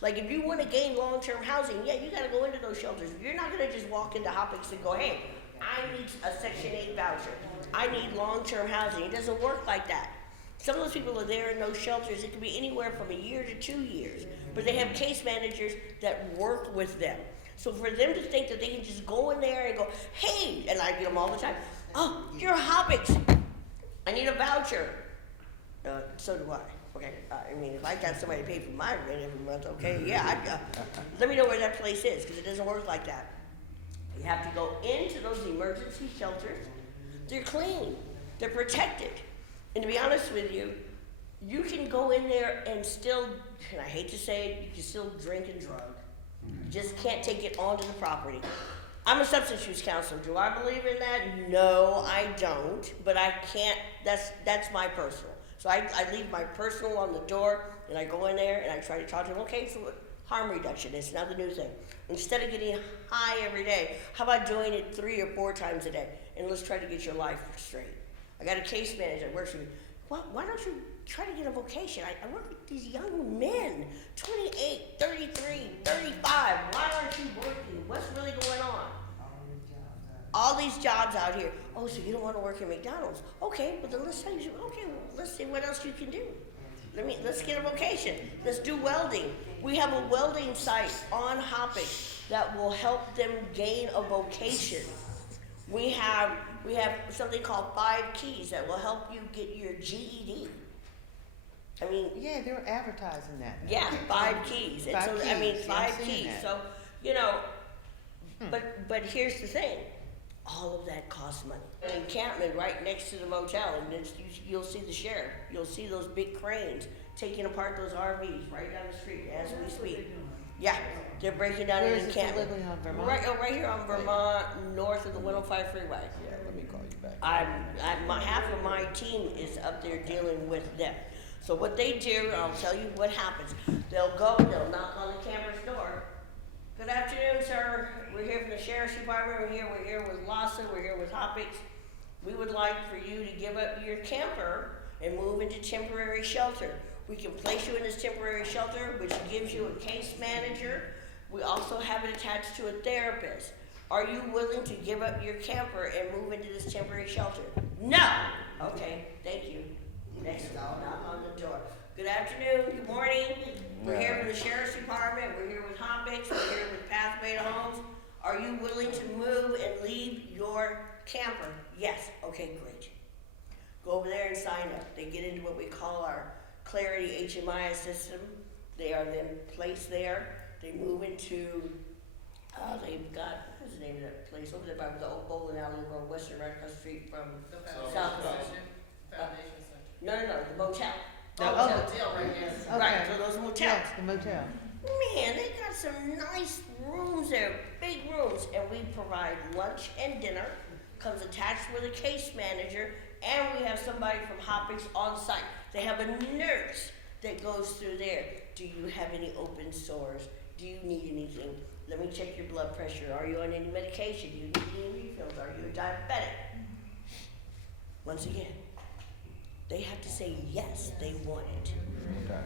Like, if you want to gain long-term housing, yeah, you got to go into those shelters. You're not going to just walk into Hoppix and go, hey, I need a Section 8 voucher. I need long-term housing. It doesn't work like that. Some of those people are there in those shelters. It could be anywhere from a year to 2 years. But they have case managers that work with them. So for them to think that they can just go in there and go, hey, and I get them all the time, oh, you're Hoppix. I need a voucher. So do I. Okay, I mean, if I got somebody to pay for my rent every month, okay, yeah, let me know where that place is, because it doesn't work like that. You have to go into those emergency shelters. They're clean. They're protected. And to be honest with you, you can go in there and still, and I hate to say it, you can still drink and drug. You just can't take it onto the property. I'm a substance use counselor. Do I believe in that? No, I don't. But I can't, that's my personal. So I leave my personal on the door, and I go in there, and I try to talk to them, okay, so harm reduction is now the new thing. Instead of getting high every day, how about doing it 3 or 4 times a day? And let's try to get your life straight. I got a case manager that works for me. Well, why don't you try to get a vocation? I work with these young men, 28, 33, 35. Why aren't you working? What's really going on? All these jobs out here. Oh, so you don't want to work at McDonald's? Okay, but then let's tell you. Okay, well, let's see what else you can do. Let's get a vocation. Let's do welding. We have a welding site on Hoppix that will help them gain a vocation. We have something called 5 Keys that will help you get your GED. I mean, Yeah, they were advertising that. yeah, 5 keys. And 5 so, keys. I mean, Yeah, 5 I've seen keys. that. So, you know, but here's the thing. All of that costs money. An encampment right next to the motel, and you'll see the sheriff. You'll see those big cranes taking apart those RVs right down the street as we speak. Yeah, they're breaking down Where an is it encampment. delivery on Vermont? Right here on Vermont, north of the 105 freeway. Yeah, let me call you back. Half of my team is up there dealing with them. So what they do, I'll tell you what happens. They'll knock on the camper's door. Good afternoon, sir. We're here from the Sheriff's Department. We're here with LASA. We're here with Hoppix. We would like for you to give up your camper and move into temporary shelter. We can place you in this temporary shelter, which gives you a case manager. We also have it attached to a therapist. Are you willing to give up your camper and move into this temporary shelter? No! Okay, thank you. Next, I'll knock on the door. Good afternoon, good morning. We're here from the Sheriff's Department. We're here with Hoppix. We're here with Pathway to Homes. Are you willing to move and leave your camper? Yes. Okay, great. Go over there and sign up. They get into what we call our Clarity HMI system. They are then placed there. They move into, they've got, what's the name of that place? Over there by the old bowling alley on Western, right across the street from South. Foundation Center. No, the motel. No, Hotel right here. Okay. Right, so those motels. Yes, the motel. Man, they got some nice rooms there, big rooms, and we provide lunch and dinner. Comes attached with a case manager, and we have somebody from Hoppix on site. They have a nurse that goes through there. Do you have any open sores? Do you need anything? Let me check your blood pressure. Are you on any medication? Do you need any refills? Are you a diabetic? Once again, they have to say yes, they want it. Okay.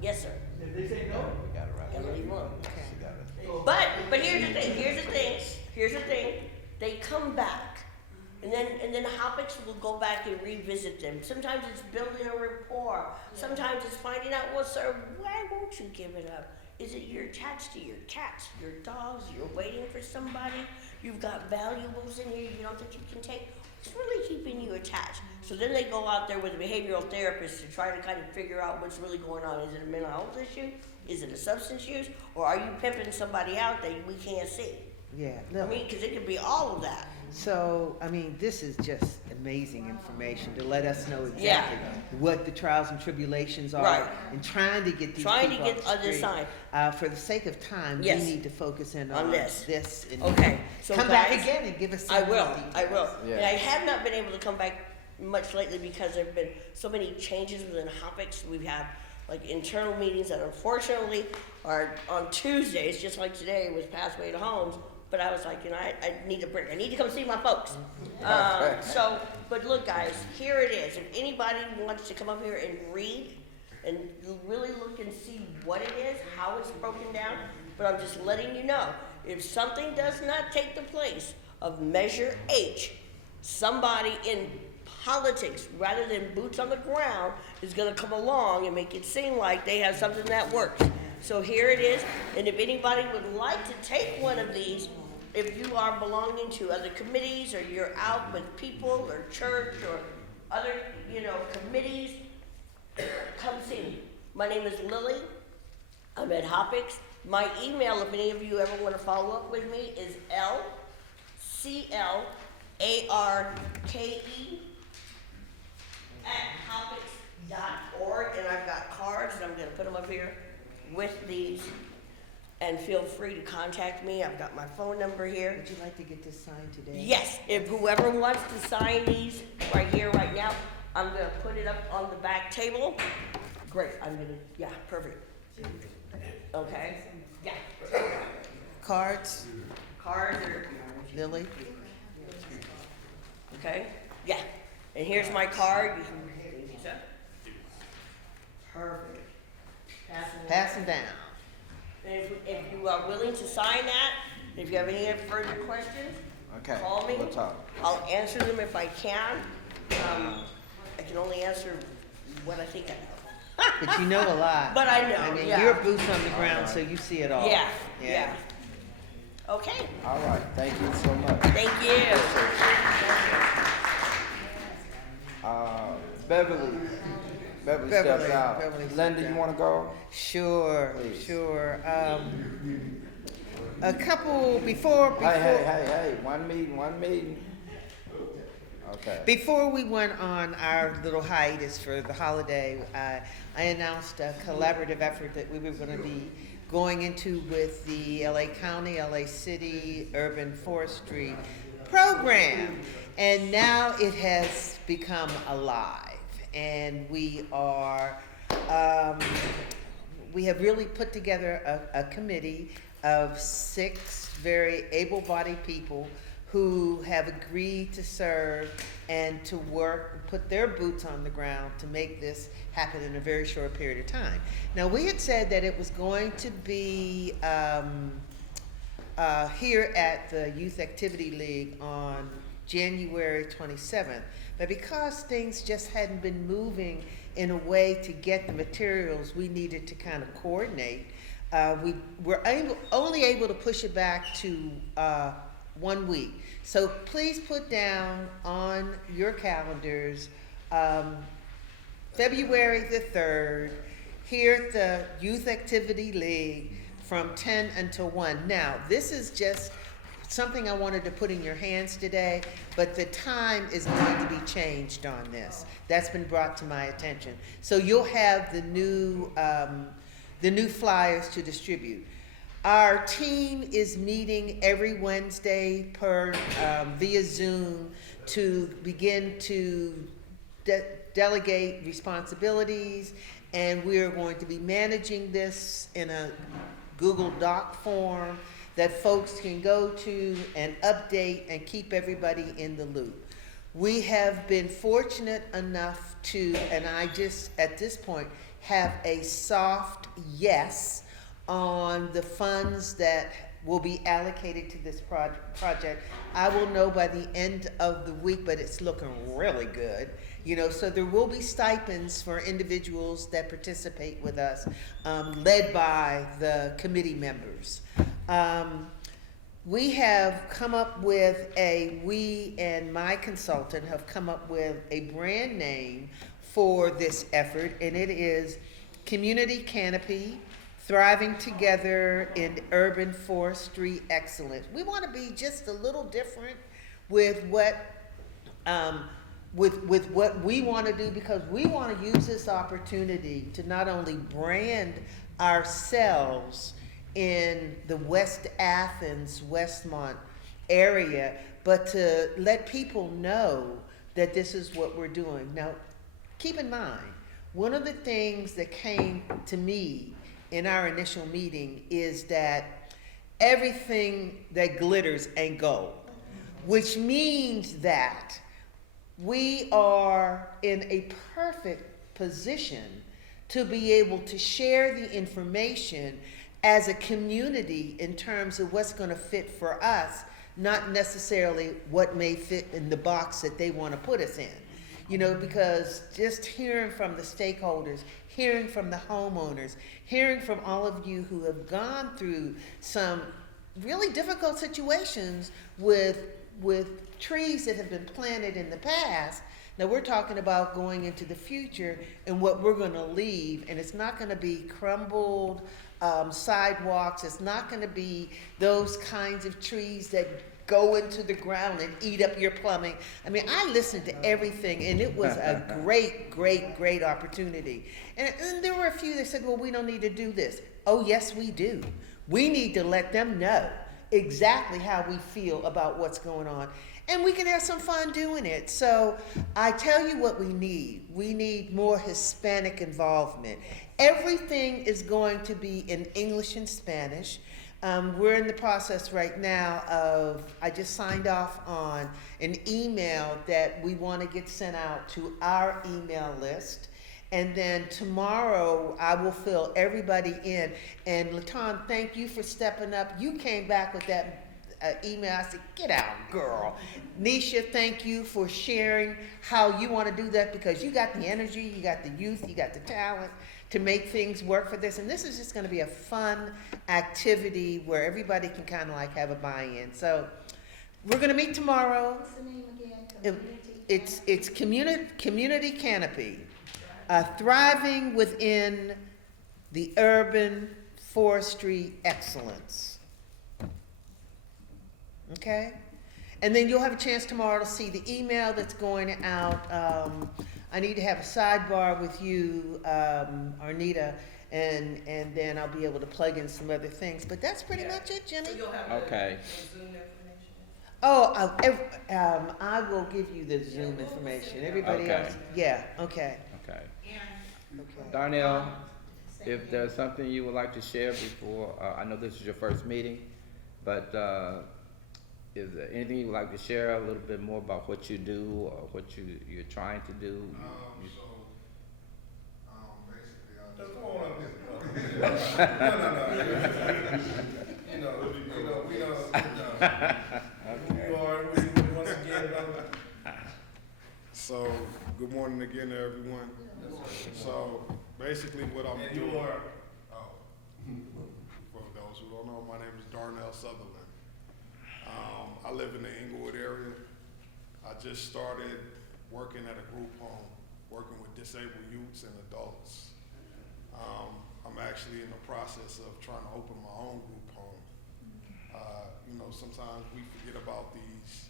Yes, sir. If they say no, We got it right. Gotta leave one. We got it. But here's the thing. They come back, and then Hoppix will go back and revisit them. Sometimes it's building a rapport. Sometimes it's finding out, well, sir, why won't you give it up? Is it you're attached to your cats, your dogs? You're waiting for somebody. You've got valuables in here you don't think you can take. It's really keeping you attached. So then they go out there with a behavioral therapist to try to kind of figure out what's really going on. Is it a mental health issue? Is it a substance use? Or are you pimping somebody out that we can't see? Yeah, I mean, because it could be all of that. so, I mean, this is just amazing information to let us know Yeah. exactly what the trials and tribulations are. Right. And trying to get these Trying to people get off the on this street. side. For the sake of time, we Yes. need to focus in On on this. this. And Okay, so come back guys, again and give us some I more will, details. I will. Yeah. And I have not been able to come back much lately because there've been so many changes within Hopics. We've had like internal meetings that unfortunately are on Tuesdays, just like today was Pathway to Homes. But I was like, you know, I need a break. I need to come see my folks. But look, guys, here it is. If anybody wants to come up here and read and really look and see what it is, how it's broken down, but I'm just letting you know, if something does not take the place of Measure H, somebody in politics, rather than boots on the ground, is gonna come along and make it seem like they have something that works. So here it is, and if anybody would like to take one of these, if you are belonging to other committees, or you're out with people, or church, or other, you know, committees, come see me. My name is Lily. I'm at Hopics. My email, if any of you ever want to follow up with me, is lclarke@hopics.org, and I've got cards, and I'm going to put them up here with these. And feel free to contact me. I've got my phone number here. Would you like to get this signed today? Yes, if whoever wants to sign these right here, right now, I'm gonna put it up on the back table. Great, yeah, perfect. Okay, yeah. Cards, Cards or, Lily? okay, yeah. And here's my card. You can, perfect. Pass them down. And if you are willing to sign that, if you have any further questions, Okay, call me. we'll talk. I'll answer them if I can. I can only answer what I think I know. But you know a lot. But I know, I mean, yeah. you're boots on the ground, so you see it all. Yeah, yeah. Okay, All right, thank you so much. thank you. Beverly stepped out. Beverly stepped Linda, you out. wanna go? Sure, Please. sure. A couple, before, Hey, one meeting. Okay. before we went on our little hiatus for the holiday, I announced a collaborative effort that we were gonna be going into with the LA County, LA City Urban Forestry Program. And now it has become alive. And we have really put together a committee of 6 very able-bodied people who have agreed to serve and to work, put their boots on the ground to make this happen in a very short period of time. Now, we had said that it was going to be here at the Youth Activity League on January 27th. But because things just hadn't been moving in a way to get the materials we needed to kind of coordinate, we were only able to push it back to 1 week. So please put down on your calendars February the 3rd here at the Youth Activity League from 10 until 1. Now, this is just something I wanted to put in your hands today, but the time is going to be changed on this. That's been brought to my attention. So you'll have the new flyers to distribute. Our team is meeting every Wednesday via Zoom to begin to delegate responsibilities, and we are going to be managing this in a Google Doc form that folks can go to and update and keep everybody in the loop. We have been fortunate enough to, and I just at this point have a soft yes on the funds that will be allocated to this project. I will know by the end of the week, but it's looking really good. You know, so there will be stipends for individuals that participate with us, led by the committee members. We have come up with we and my consultant have come up with a brand name for this effort, and it is Community Canopy Thriving Together in Urban Forestry Excellence. We want to be just a little different with what with what we want to do, because we want to use this opportunity to not only brand ourselves in the West Athens Westmont area, but to let people know that this is what we're doing. Now, keep in mind, one of the things that came to me in our initial meeting is that everything that glitters ain't gold, which means that we are in a perfect position to be able to share the information as a community in terms of what's going to fit for us, not necessarily what may fit in the box that they want to put us in. You know, because just hearing from the stakeholders, hearing from the homeowners, hearing from all of you who have gone through some really difficult situations with trees that have been planted in the past. Now we're talking about going into the future and what we're going to leave, and it's not going to be crumbled sidewalks. It's not going to be those kinds of trees that go into the ground and eat up your plumbing. I mean, I listened to everything, and it was a great opportunity. And there were a few that said, well, we don't need to do this. Oh, yes, we do. We need to let them know exactly how we feel about what's going on. And we can have some fun doing it. So I tell you what we need. We need more Hispanic involvement. Everything is going to be in English and Spanish. We're in the process right now of, I just signed off on an email that we want to get sent out to our email list. And then tomorrow I will fill everybody in. And Latan, thank you for stepping up. You came back with that email. I said, get out, girl. Nisha, thank you for sharing how you want to do that, because you got the energy, you got the youth, you got the talent to make things work for this. And this is just going to be a fun activity where everybody can kind of like have a buy-in. So we're going to meet tomorrow. What's the name again? It's Community Canopy. Thriving within the urban forestry excellence. Okay? And then you'll have a chance tomorrow to see the email that's going out. I need to have a sidebar with you, Arnita, and then I'll be able to plug in some other things. But that's pretty much it, Jimmy. So you'll have Okay. the Zoom information? Oh, I will give you the Zoom information. Everybody Okay. else, yeah, okay. Okay. Okay. Darnell, if there's something you would like to share before, I know this is your first meeting, but is there anything you would like to share a little bit more about what you do or what you're trying to do? Basically, I just. Come on up here. No. We are, once again, so, good morning again to everyone. So, basically what I'm doing. For those who don't know, my name is Darnell Sutherland. I live in the Inglewood area. I just started working at a group home, working with disabled youths and adults. I'm actually in the process of trying to open my own group home. Sometimes we forget about these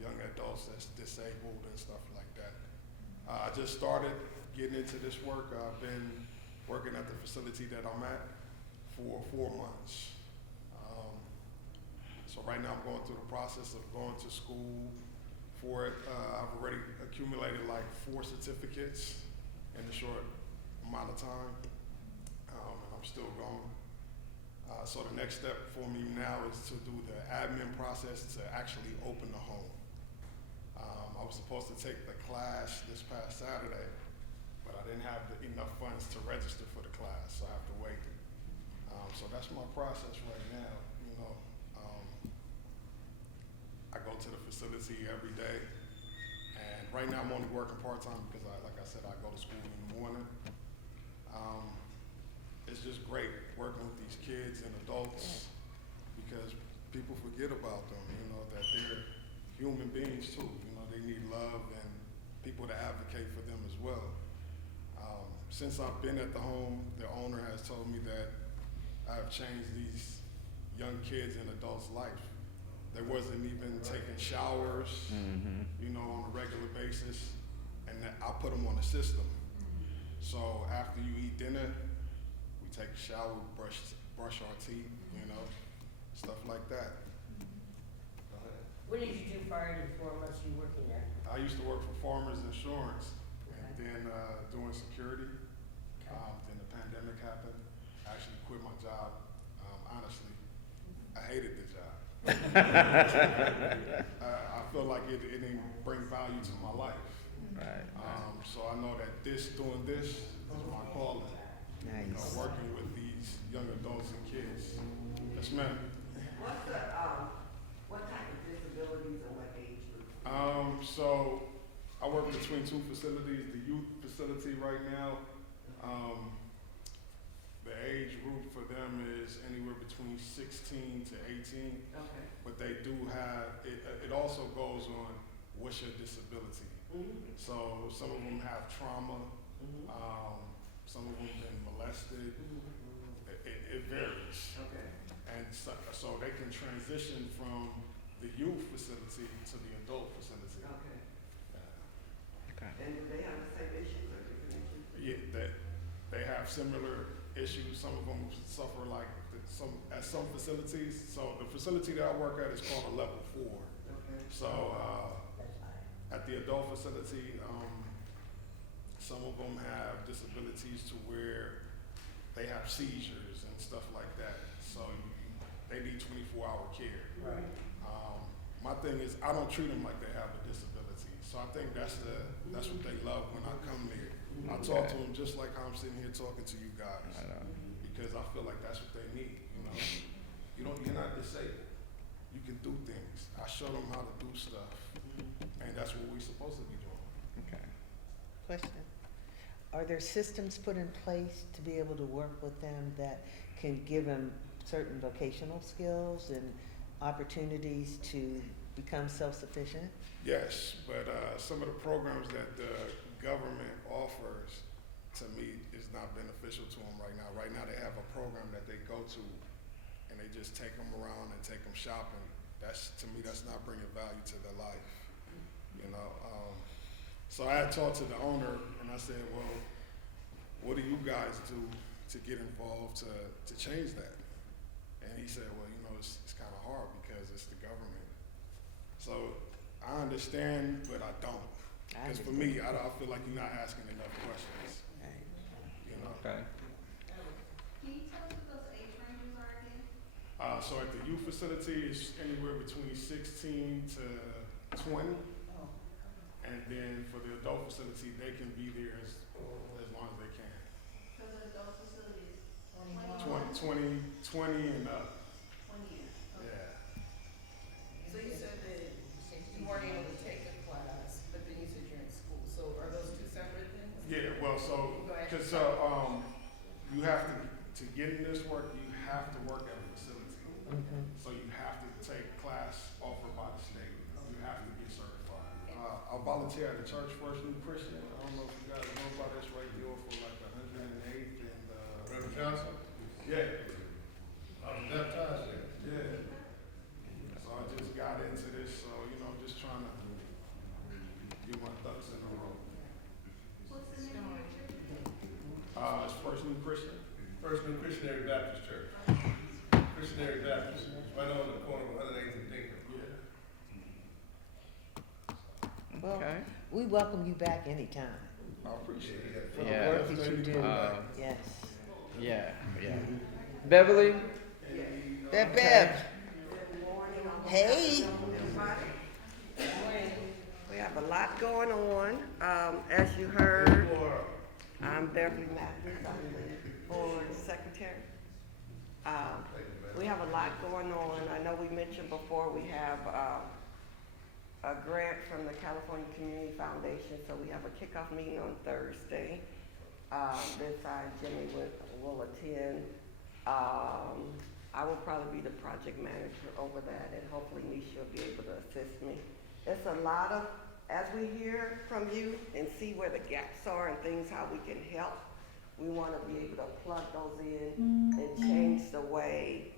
young adults that's disabled and stuff like that. I just started getting into this work. I've been working at the facility that I'm at for 4 months. So right now I'm going through the process of going to school for it. I've already accumulated like 4 certificates in a short amount of time, and I'm still going. So the next step for me now is to do the admin process to actually open the home. I was supposed to take the class this past Saturday, but I didn't have enough funds to register for the class, so I have to wait. So that's my process right now. I go to the facility every day, and right now I'm only working part-time because like I said, I go to school in the morning. It's just great working with these kids and adults because people forget about them, that they're human beings too. They need love and people to advocate for them as well. Since I've been at the home, the owner has told me that I have changed these young kids and adults' life. They wasn't even taking showers, you know, on a regular basis, and I put them on a system. So after you eat dinner, we take a shower, brush our teeth, you know, stuff like that. Go ahead. What did you do prior to the 4 months you working there? I used to work for Farmers Insurance, and then doing security. Then the pandemic happened. I actually quit my job. Honestly, I hated the job. I feel like it didn't bring value to my life. Right. So I know that doing this is my calling. Nice. You know, working with these young adults and kids. Yes, ma'am. What type of disabilities and what age group? So I work between 2 facilities. The youth facility right now, the age group for them is anywhere between 16 to 18. Okay. But they do have, it also goes on what's your disability. So some of them have trauma, some of them been molested. It varies. Okay. And so they can transition from the youth facility to the adult facility. Okay. Okay. And do they have the same issues or different issues? Yeah, they have similar issues. Some of them suffer like at some facilities. So the facility that I work at is called a level 4. Okay. So at the adult facility, some of them have disabilities to where they have seizures and stuff like that. So they need 24-hour care. Right. My thing is, I don't treat them like they have a disability. So I think that's what they love when I come there. I talk to them just like how I'm sitting here talking to you guys, because I feel like that's what they need. You know, you're not disabled. You can do things. I show them how to do stuff, and that's what we're supposed to be doing. Okay. Question. Are there systems put in place to be able to work with them that can give them certain vocational skills and opportunities to become self-sufficient? Yes, but some of the programs that the government offers, to me, is not beneficial to them right now. Right now, they have a program that they go to, and they just take them around and take them shopping. To me, that's not bringing value to their life. You know. So I had talked to the owner, and I said, "Well, what do you guys do to get involved to change that?" And he said, "Well, you know, it's kind of hard because it's the government." So I understand, but I don't. Because for me, I feel like you're not asking enough questions. You know. Okay. Can you tell us what those age ranges are again? So at the youth facility, it's anywhere between 16 to 20. And then for the adult facility, they can be there as long as they can. So the adult facility is 20 and up. 20 years. Okay. Yeah. So you said that you weren't able to take a class, but then you said you're in school. So are those 2 separate things? Yeah, well, so, because you have to get in this work, you have to work at a facility. So you have to take class offered by the state. You have to get certified. I volunteer at the church, First New Christian. I don't know if you guys know about this, right there for like 108th and Reverend Johnson? yeah. I was baptized there. Yeah. So I just got into this, so, you know, just trying to get my ducks in a row. What's the name of your church? It's First New Christian. First New Christianary Baptist Church. Christianary Baptist, right on the corner of 108th and Dingle. Yeah. Well, Okay. we welcome you back anytime I appreciate it. for Yeah. the work that you do. Yes. Yeah. Beverly? Bev. Hey. We have a lot going on. As you heard, I'm Beverly Matthews, I'm the board secretary. We have a lot going on. I know we mentioned before we have a grant from the California Community Foundation, so we have a kickoff meeting on Thursday. This side, Jimmy will attend. I will probably be the project manager over that, and hopefully Nisha will be able to assist me. It's a lot of, as we hear from you and see where the gaps are and things, how we can help, We wanna be able to plug those in and change the way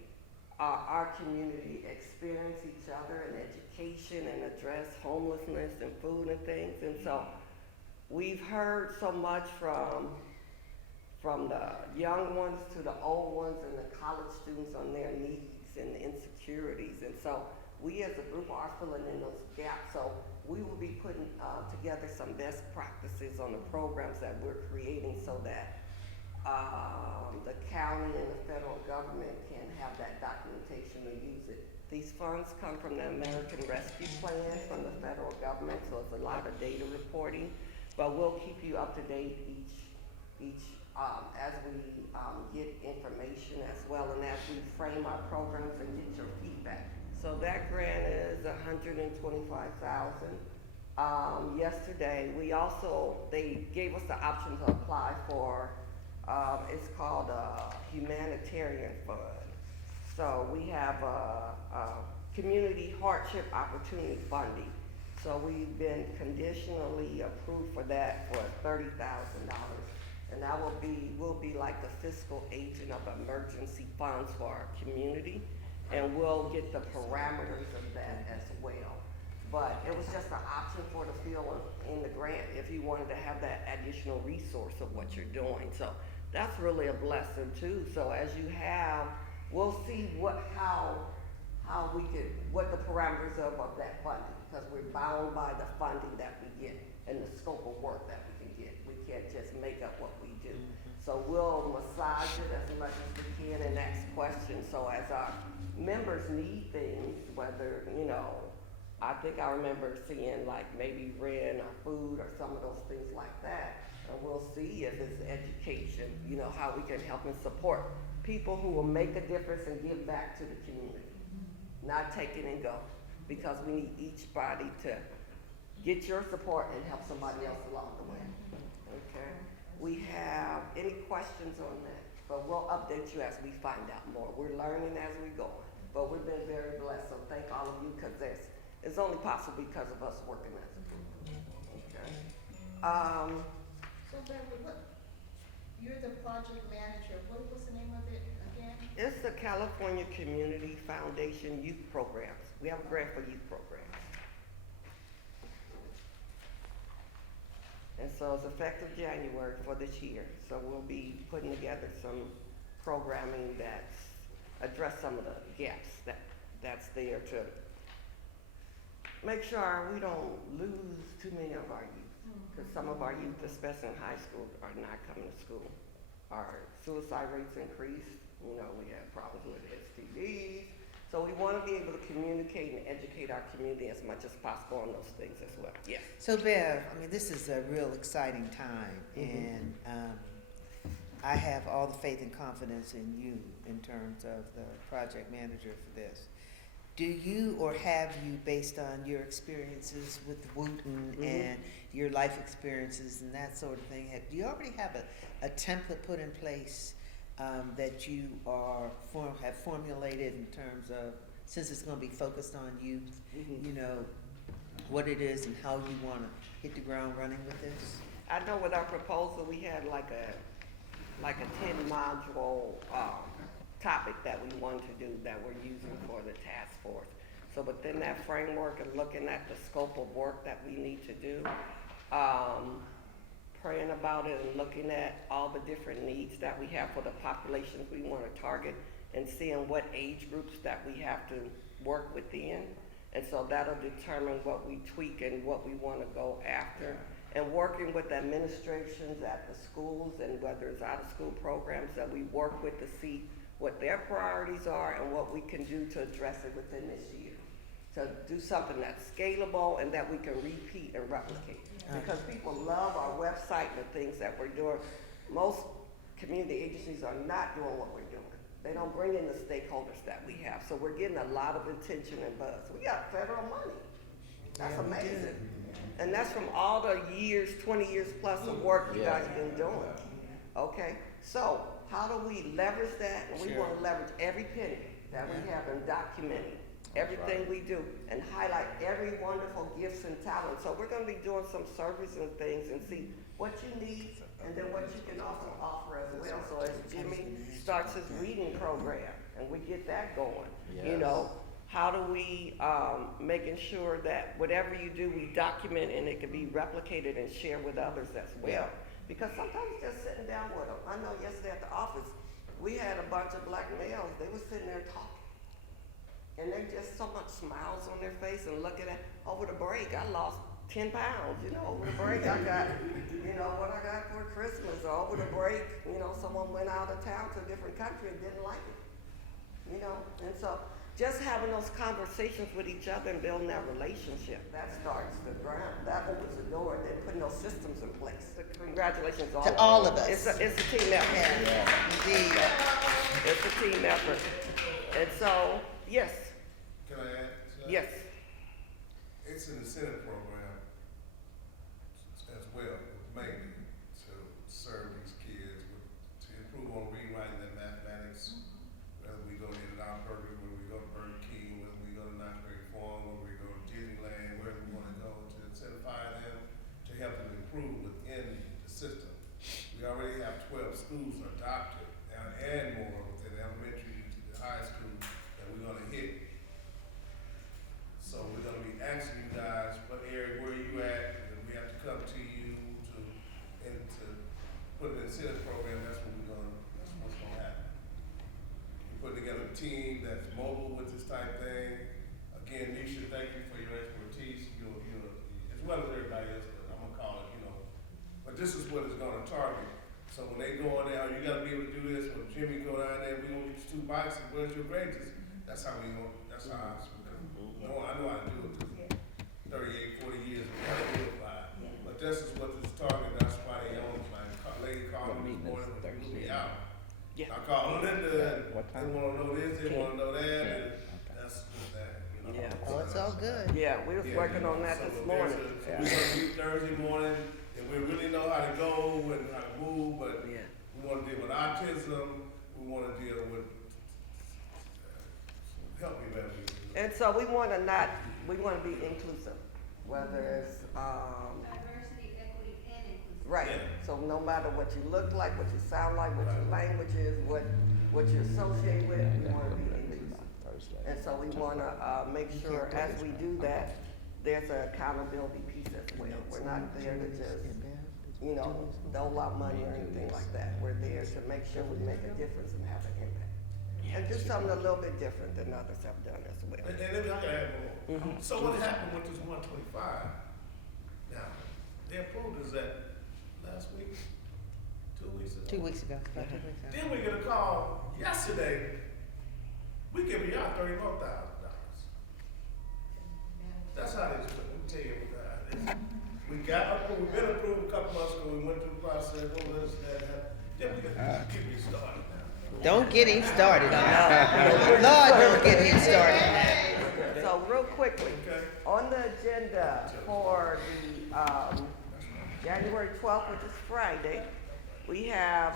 our community experience each other in education and address homelessness and food and things. And so we've heard so much from the young ones to the old ones and the college students on their needs and insecurities. And so we as a group are filling in those gaps. So we will be putting together some best practices on the programs that we're creating so that the county and the federal government can have that documentation to use it. These funds come from the American Rescue Plan from the federal government, so it's a lot of data reporting. But we'll keep you up to date each as we get information as well, and as we frame our programs and get your feedback. So that grant is $125,000. Yesterday, they gave us the option to apply for, it's called a humanitarian fund. So we have a community hardship opportunity funding. So we've been conditionally approved for that for $30,000. And that we'll be like the fiscal agent of emergency funds for our community. And we'll get the parameters of that as well. But it was just an option for the field in the grant if you wanted to have that additional resource of what you're doing. So that's really a blessing too. So as you have, we'll see what the parameters of that funding, because we're bound by the funding that we get and the scope of work that we can get. We can't just make up what we do. So we'll massage it as much as we can and ask questions. So as our members need things, whether, I think I remember seeing like maybe rent or food or some of those things like that. And we'll see if it's education, how we can help and support people who will make a difference and give back to the community. Not take it and go, because we need each body to get your support and help somebody else along the way. Okay? We have any questions on that? But we'll update you as we find out more. We're learning as we go. But we've been very blessed, so thank all of you, because it's only possible because of us working as a group. Okay? So Beverly, you're the project manager, what's the name of it again? It's the California Community Foundation Youth Programs. We have a grant for youth programs. And so it's effective January for this year. So we'll be putting together some programming that's address some of the gaps that's there to make sure we don't lose too many of our youth. Because some of our youth, especially in high school, are not coming to school. Our suicide rates increased. We have problems with STDs. So we want to be able to communicate and educate our community as much as possible on those things as well. Yes. So Bev, this is a real exciting time, and I have all the faith and confidence in you in terms of the project manager for this. Do you, or have you, based on your experiences with Wooten and your life experiences and that sort of thing, do you already have a template put in place that you have formulated in terms of, since it's going to be focused on youth, what it is and how you want to hit the ground running with this? I know with our proposal, we had like a 10-module topic that we wanted to do that we're using for the task force. So within that framework and looking at the scope of work that we need to do, praying about it and looking at all the different needs that we have for the populations we want to target, and seeing what age groups that we have to work within. And so that'll determine what we tweak and what we want to go after. And working with administrations at the schools, and whether it's out of school programs that we work with to see what their priorities are and what we can do to address it within this year. To do something that's scalable and that we can repeat and replicate. Because people love our website and the things that we're doing. Most community agencies are not doing what we're doing. They don't bring in the stakeholders that we have. So we're getting a lot of attention and buzz. We got federal money. That's amazing. And that's from all the years, 20 years plus of work you guys have been doing. Okay? So how do we leverage that? And we want to leverage every penny that we have in documenting everything we do and highlight every wonderful gifts and talents. So we're going to be doing some surveys and things and see what you need And then what you can also offer as well, so as Jimmy starts his reading program, and we get that going, you know, how do we, making sure that whatever you do, we document and it can be replicated and shared with others as well. Because sometimes just sitting down with them, I know yesterday at the office, we had a bunch of black males, they were sitting there talking. And they just so much smiles on their face and looking at, over the break, I lost 10 pounds, you know, over the break I got, you know, what I got for Christmas, or over the break, you know, someone went out of town to a different country and didn't like it, you know, and so just having those conversations with each other and building that relationship, that starts the ground, that opens the door, and then putting those systems in place. So congratulations To all of us. It's a team effort. Yeah, indeed. It's a team effort. And so, yes, Can I add? yes. It's an incentive program as well, mainly to serve these kids, to improve on reading, writing, and mathematics. Whether we go to Burger, whether we go to Burger King, whether we go to Knoxbury Farm, whether we go to Disneyland, wherever we want to go, to incentivize them, to help them improve within the system. We already have 12 schools adopted, and more within elementary to the high school that we're going to hit. So we're gonna be asking you guys, what area, where you at, and we have to come to you and to put an incentive program, that's what's gonna happen. We're putting together a team that's mobile with this type thing. Again, Nisha, thank you for your expertise, as well as everybody else, but I'm gonna call it, you know. But this is what it's gonna target. So when they go in there, you gotta be able to do this, when Jimmy go down there, we gonna use 2 bikes, and where's your grades? That's how we gonna, that's how I know how to do it, 38, 40 years ago, but this is what this target, that's why they own it, like, lady called me this morning, when we be out. Yeah. I called Linda, and they wanna know this, they wanna know that, and that's just that, you know. Yeah. Oh, it's all good. Yeah, we was working on that this morning. So we're gonna meet Thursday morning, and we really know how to go and how to move, but we wanna deal with autism, we wanna deal with, help me, baby. And so we want to be inclusive, whether it's, Diversity, equity, and inclusion. right. So no matter what you look like, what you sound like, what your language is, what you associate with, we want to be inclusive. And so we want to make sure as we do that, there's an accountability piece as well. We're not there to just, you know, dole out money or anything like that. We're there to make sure we make a difference and have an impact. And do something a little bit different than others have done as well. And then I gotta add more. So what happened with this 125? Now, they approved us that last week, 2 weeks ago. 2 weeks ago. About 2 weeks ago. Then we get a call yesterday, we giving y'all $34,000. That's how they do it, let me tell you what that is. We got approved, we've been approved a couple months ago, we went through the process, all this, that, then we got to get me started now. Don't get him started on that. Lord, don't get him started on that. So real quickly, on the agenda for the January 12th, which is Friday, we have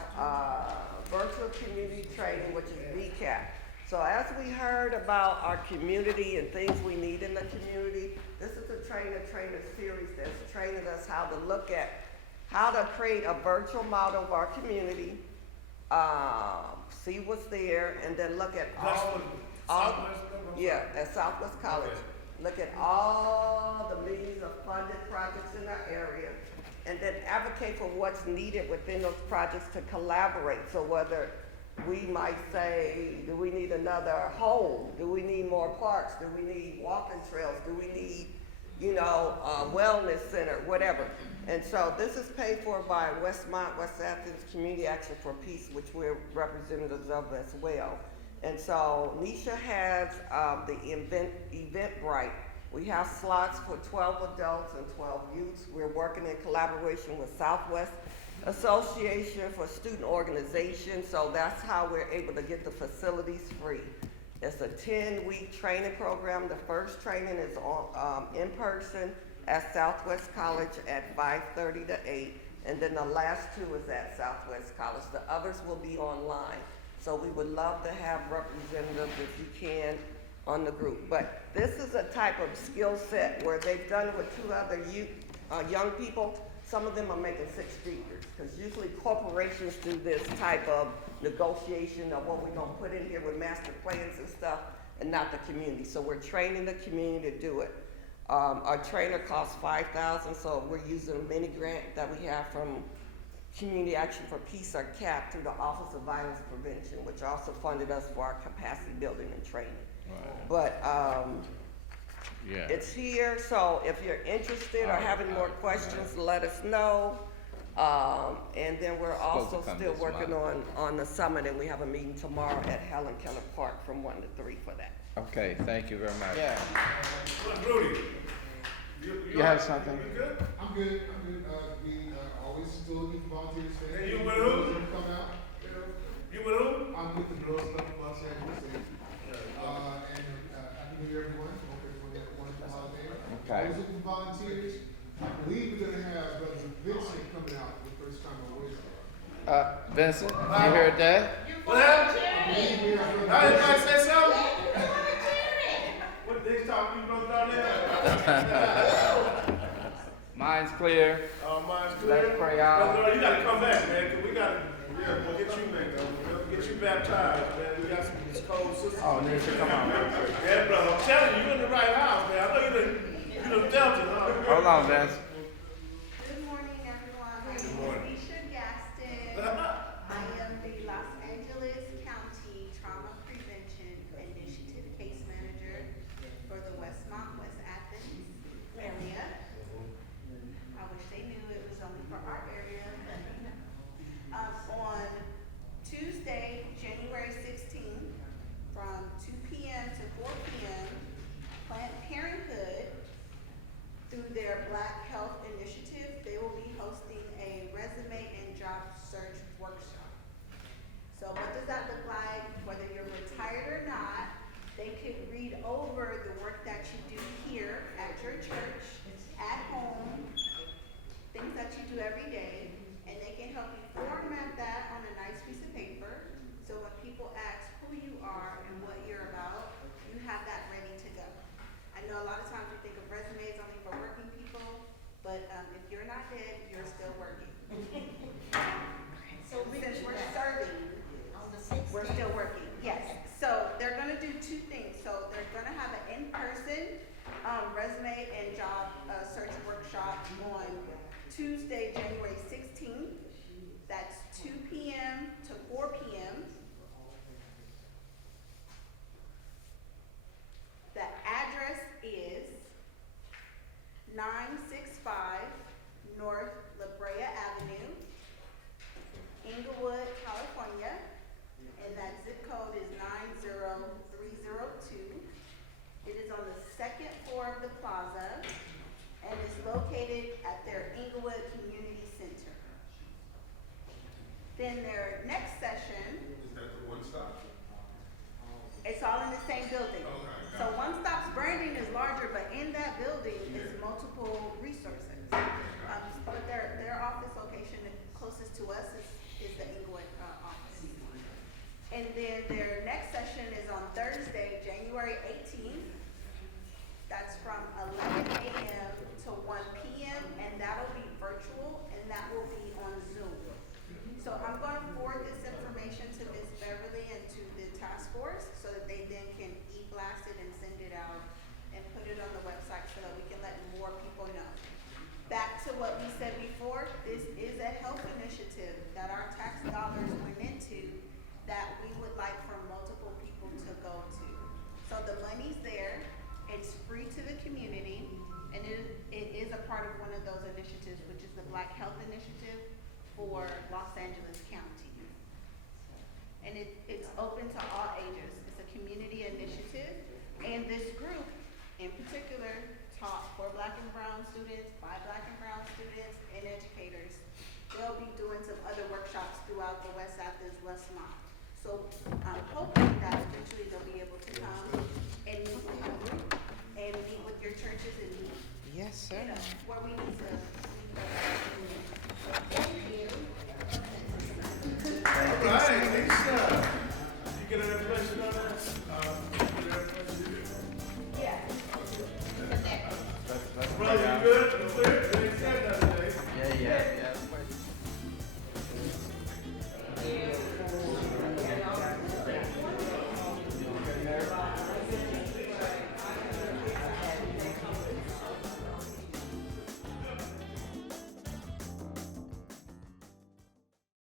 virtual community training, which is VCAP. So as we heard about our community and things we need in the community, this is a trainer series that's training us how to look at how to create a virtual model of our community, see what's there, and then look at at Southwest College. Look at all the millions of funded projects in our area, and then advocate for what's needed within those projects to collaborate. So whether we might say, do we need another home? Do we need more parks? Do we need walking trails? Do we need, you know, wellness center, whatever. And so this is paid for by Westmont, West Athens Community Action for Peace, which we're representatives of as well. And so Nisha has the Eventbrite. We have slots for 12 adults and 12 youths. We're working in collaboration with Southwest Association for Student Organization, so that's how we're able to get the facilities free. It's a 10-week training program. The first training is on in person at Southwest College at 5:30 to 8, and then the last 2 is at Southwest College. The others will be online. So we would love to have representatives, if you can, on the group. But this is a type of skill set where they've done it with 2 other young people. some of them are making six figures, because usually corporations do this type of negotiation of what we're gonna put in here with master plans and stuff, and not the community. So we're training the community to do it. Our trainer costs $5,000, so we're using a mini grant that we have from Community Action for Peace, or CAP, through the Office of Violence Prevention, which also funded us for our capacity building and training. But Yeah. it's here, so if you're interested or have any more questions, let us know. And then we're Supposed to also come still this working month. on the summit, and we have a meeting tomorrow at Helen Keller Park from 1 to 3 for that. Okay, thank you very much. Yeah. Look, Rudy, You have something? You good? I'm good. We always still looking for volunteers. And you with who? Come out. You with who? I'm with the Girls Club of Los Angeles. Happy New Year, everyone. Hope everyone had a wonderful holiday. Okay. Always looking for volunteers. I believe we're gonna have Brother Vincent coming out for the first time on Wednesday. Vincent, you heard that? What happened? I believe we have Brother I didn't Vincent. say something? What they talking you broke down there? Mine's clear. Mine's clear. Let's pray out. Brother, you gotta come back, man, 'cause we gotta, we'll get you, man, we'll get you baptized, man. We got some cold sisters. Oh, Nisha, come on. Yeah, brother, I'm telling you, you're in the right house, man. I know you done dealt it, huh? Hold on, Vince. Good morning, everyone. Good morning. I'm Alicia Gaston. I am the Los Angeles County Trauma Prevention Initiative Case Manager for the Westmont, West Athens area. I wish they knew it was only for our area. On Tuesday, January 16th, from 2 p.m. to 4 p.m., Planned Parenthood, through their Black Health Initiative, they will be hosting a resume and job search workshop. So what does that look like? Whether you're retired or not, they could read over the work that you do here at your church, at home, things that you do every day, and they can help you format that on a nice piece of paper. So when people ask who you are and what you're about, you have that ready to go. I know a lot of times we think of resumes only for working people, but if you're not dead, you're still working. So since we're serving, we're still working, yes. So they're gonna do two things. So they're gonna have an in-person resume and job search workshop on Tuesday, January 16th. That's 2 p.m. to 4 p.m. The address is 965 North La Brea Avenue, Inglewood, California, and that zip code is 90302. It is on the second floor of the plaza, and is located at their Inglewood Community Center. Then their next session, Is that the one stop? it's all in the same building. So One Stop's branding is larger, but in that building is multiple resources. But their office location closest to us is the Inglewood office. And then their next session is on Thursday, January 18th. That's from 11 a.m. to 1 p.m. and that'll be virtual and that will be on Zoom. So I'm going to forward this information to Ms. Beverly and to the task force so that they then can e-blast it and send it out and put it on the website so that we can let more people know. Back to what we said before, this is a health initiative that our tax dollars went into that we would like for multiple people to go to. So the money's there, it's free to the community, and it is a part of one of those initiatives, which is the Black Health Initiative for Los Angeles County. And it's open to all ages. It's a community initiative, and this group in particular taught for Black and brown students, by Black and brown students, and educators. They'll be doing some other workshops throughout the West Athens Westmont. So I'm hoping that eventually they'll be able to come and meet with the group and meet with your churches and meet, Yes, sir. you know, where we need to. All right, Lisa. You get an information on that? You get an information? Yeah. Let's Brother, pray you out. good? You clear?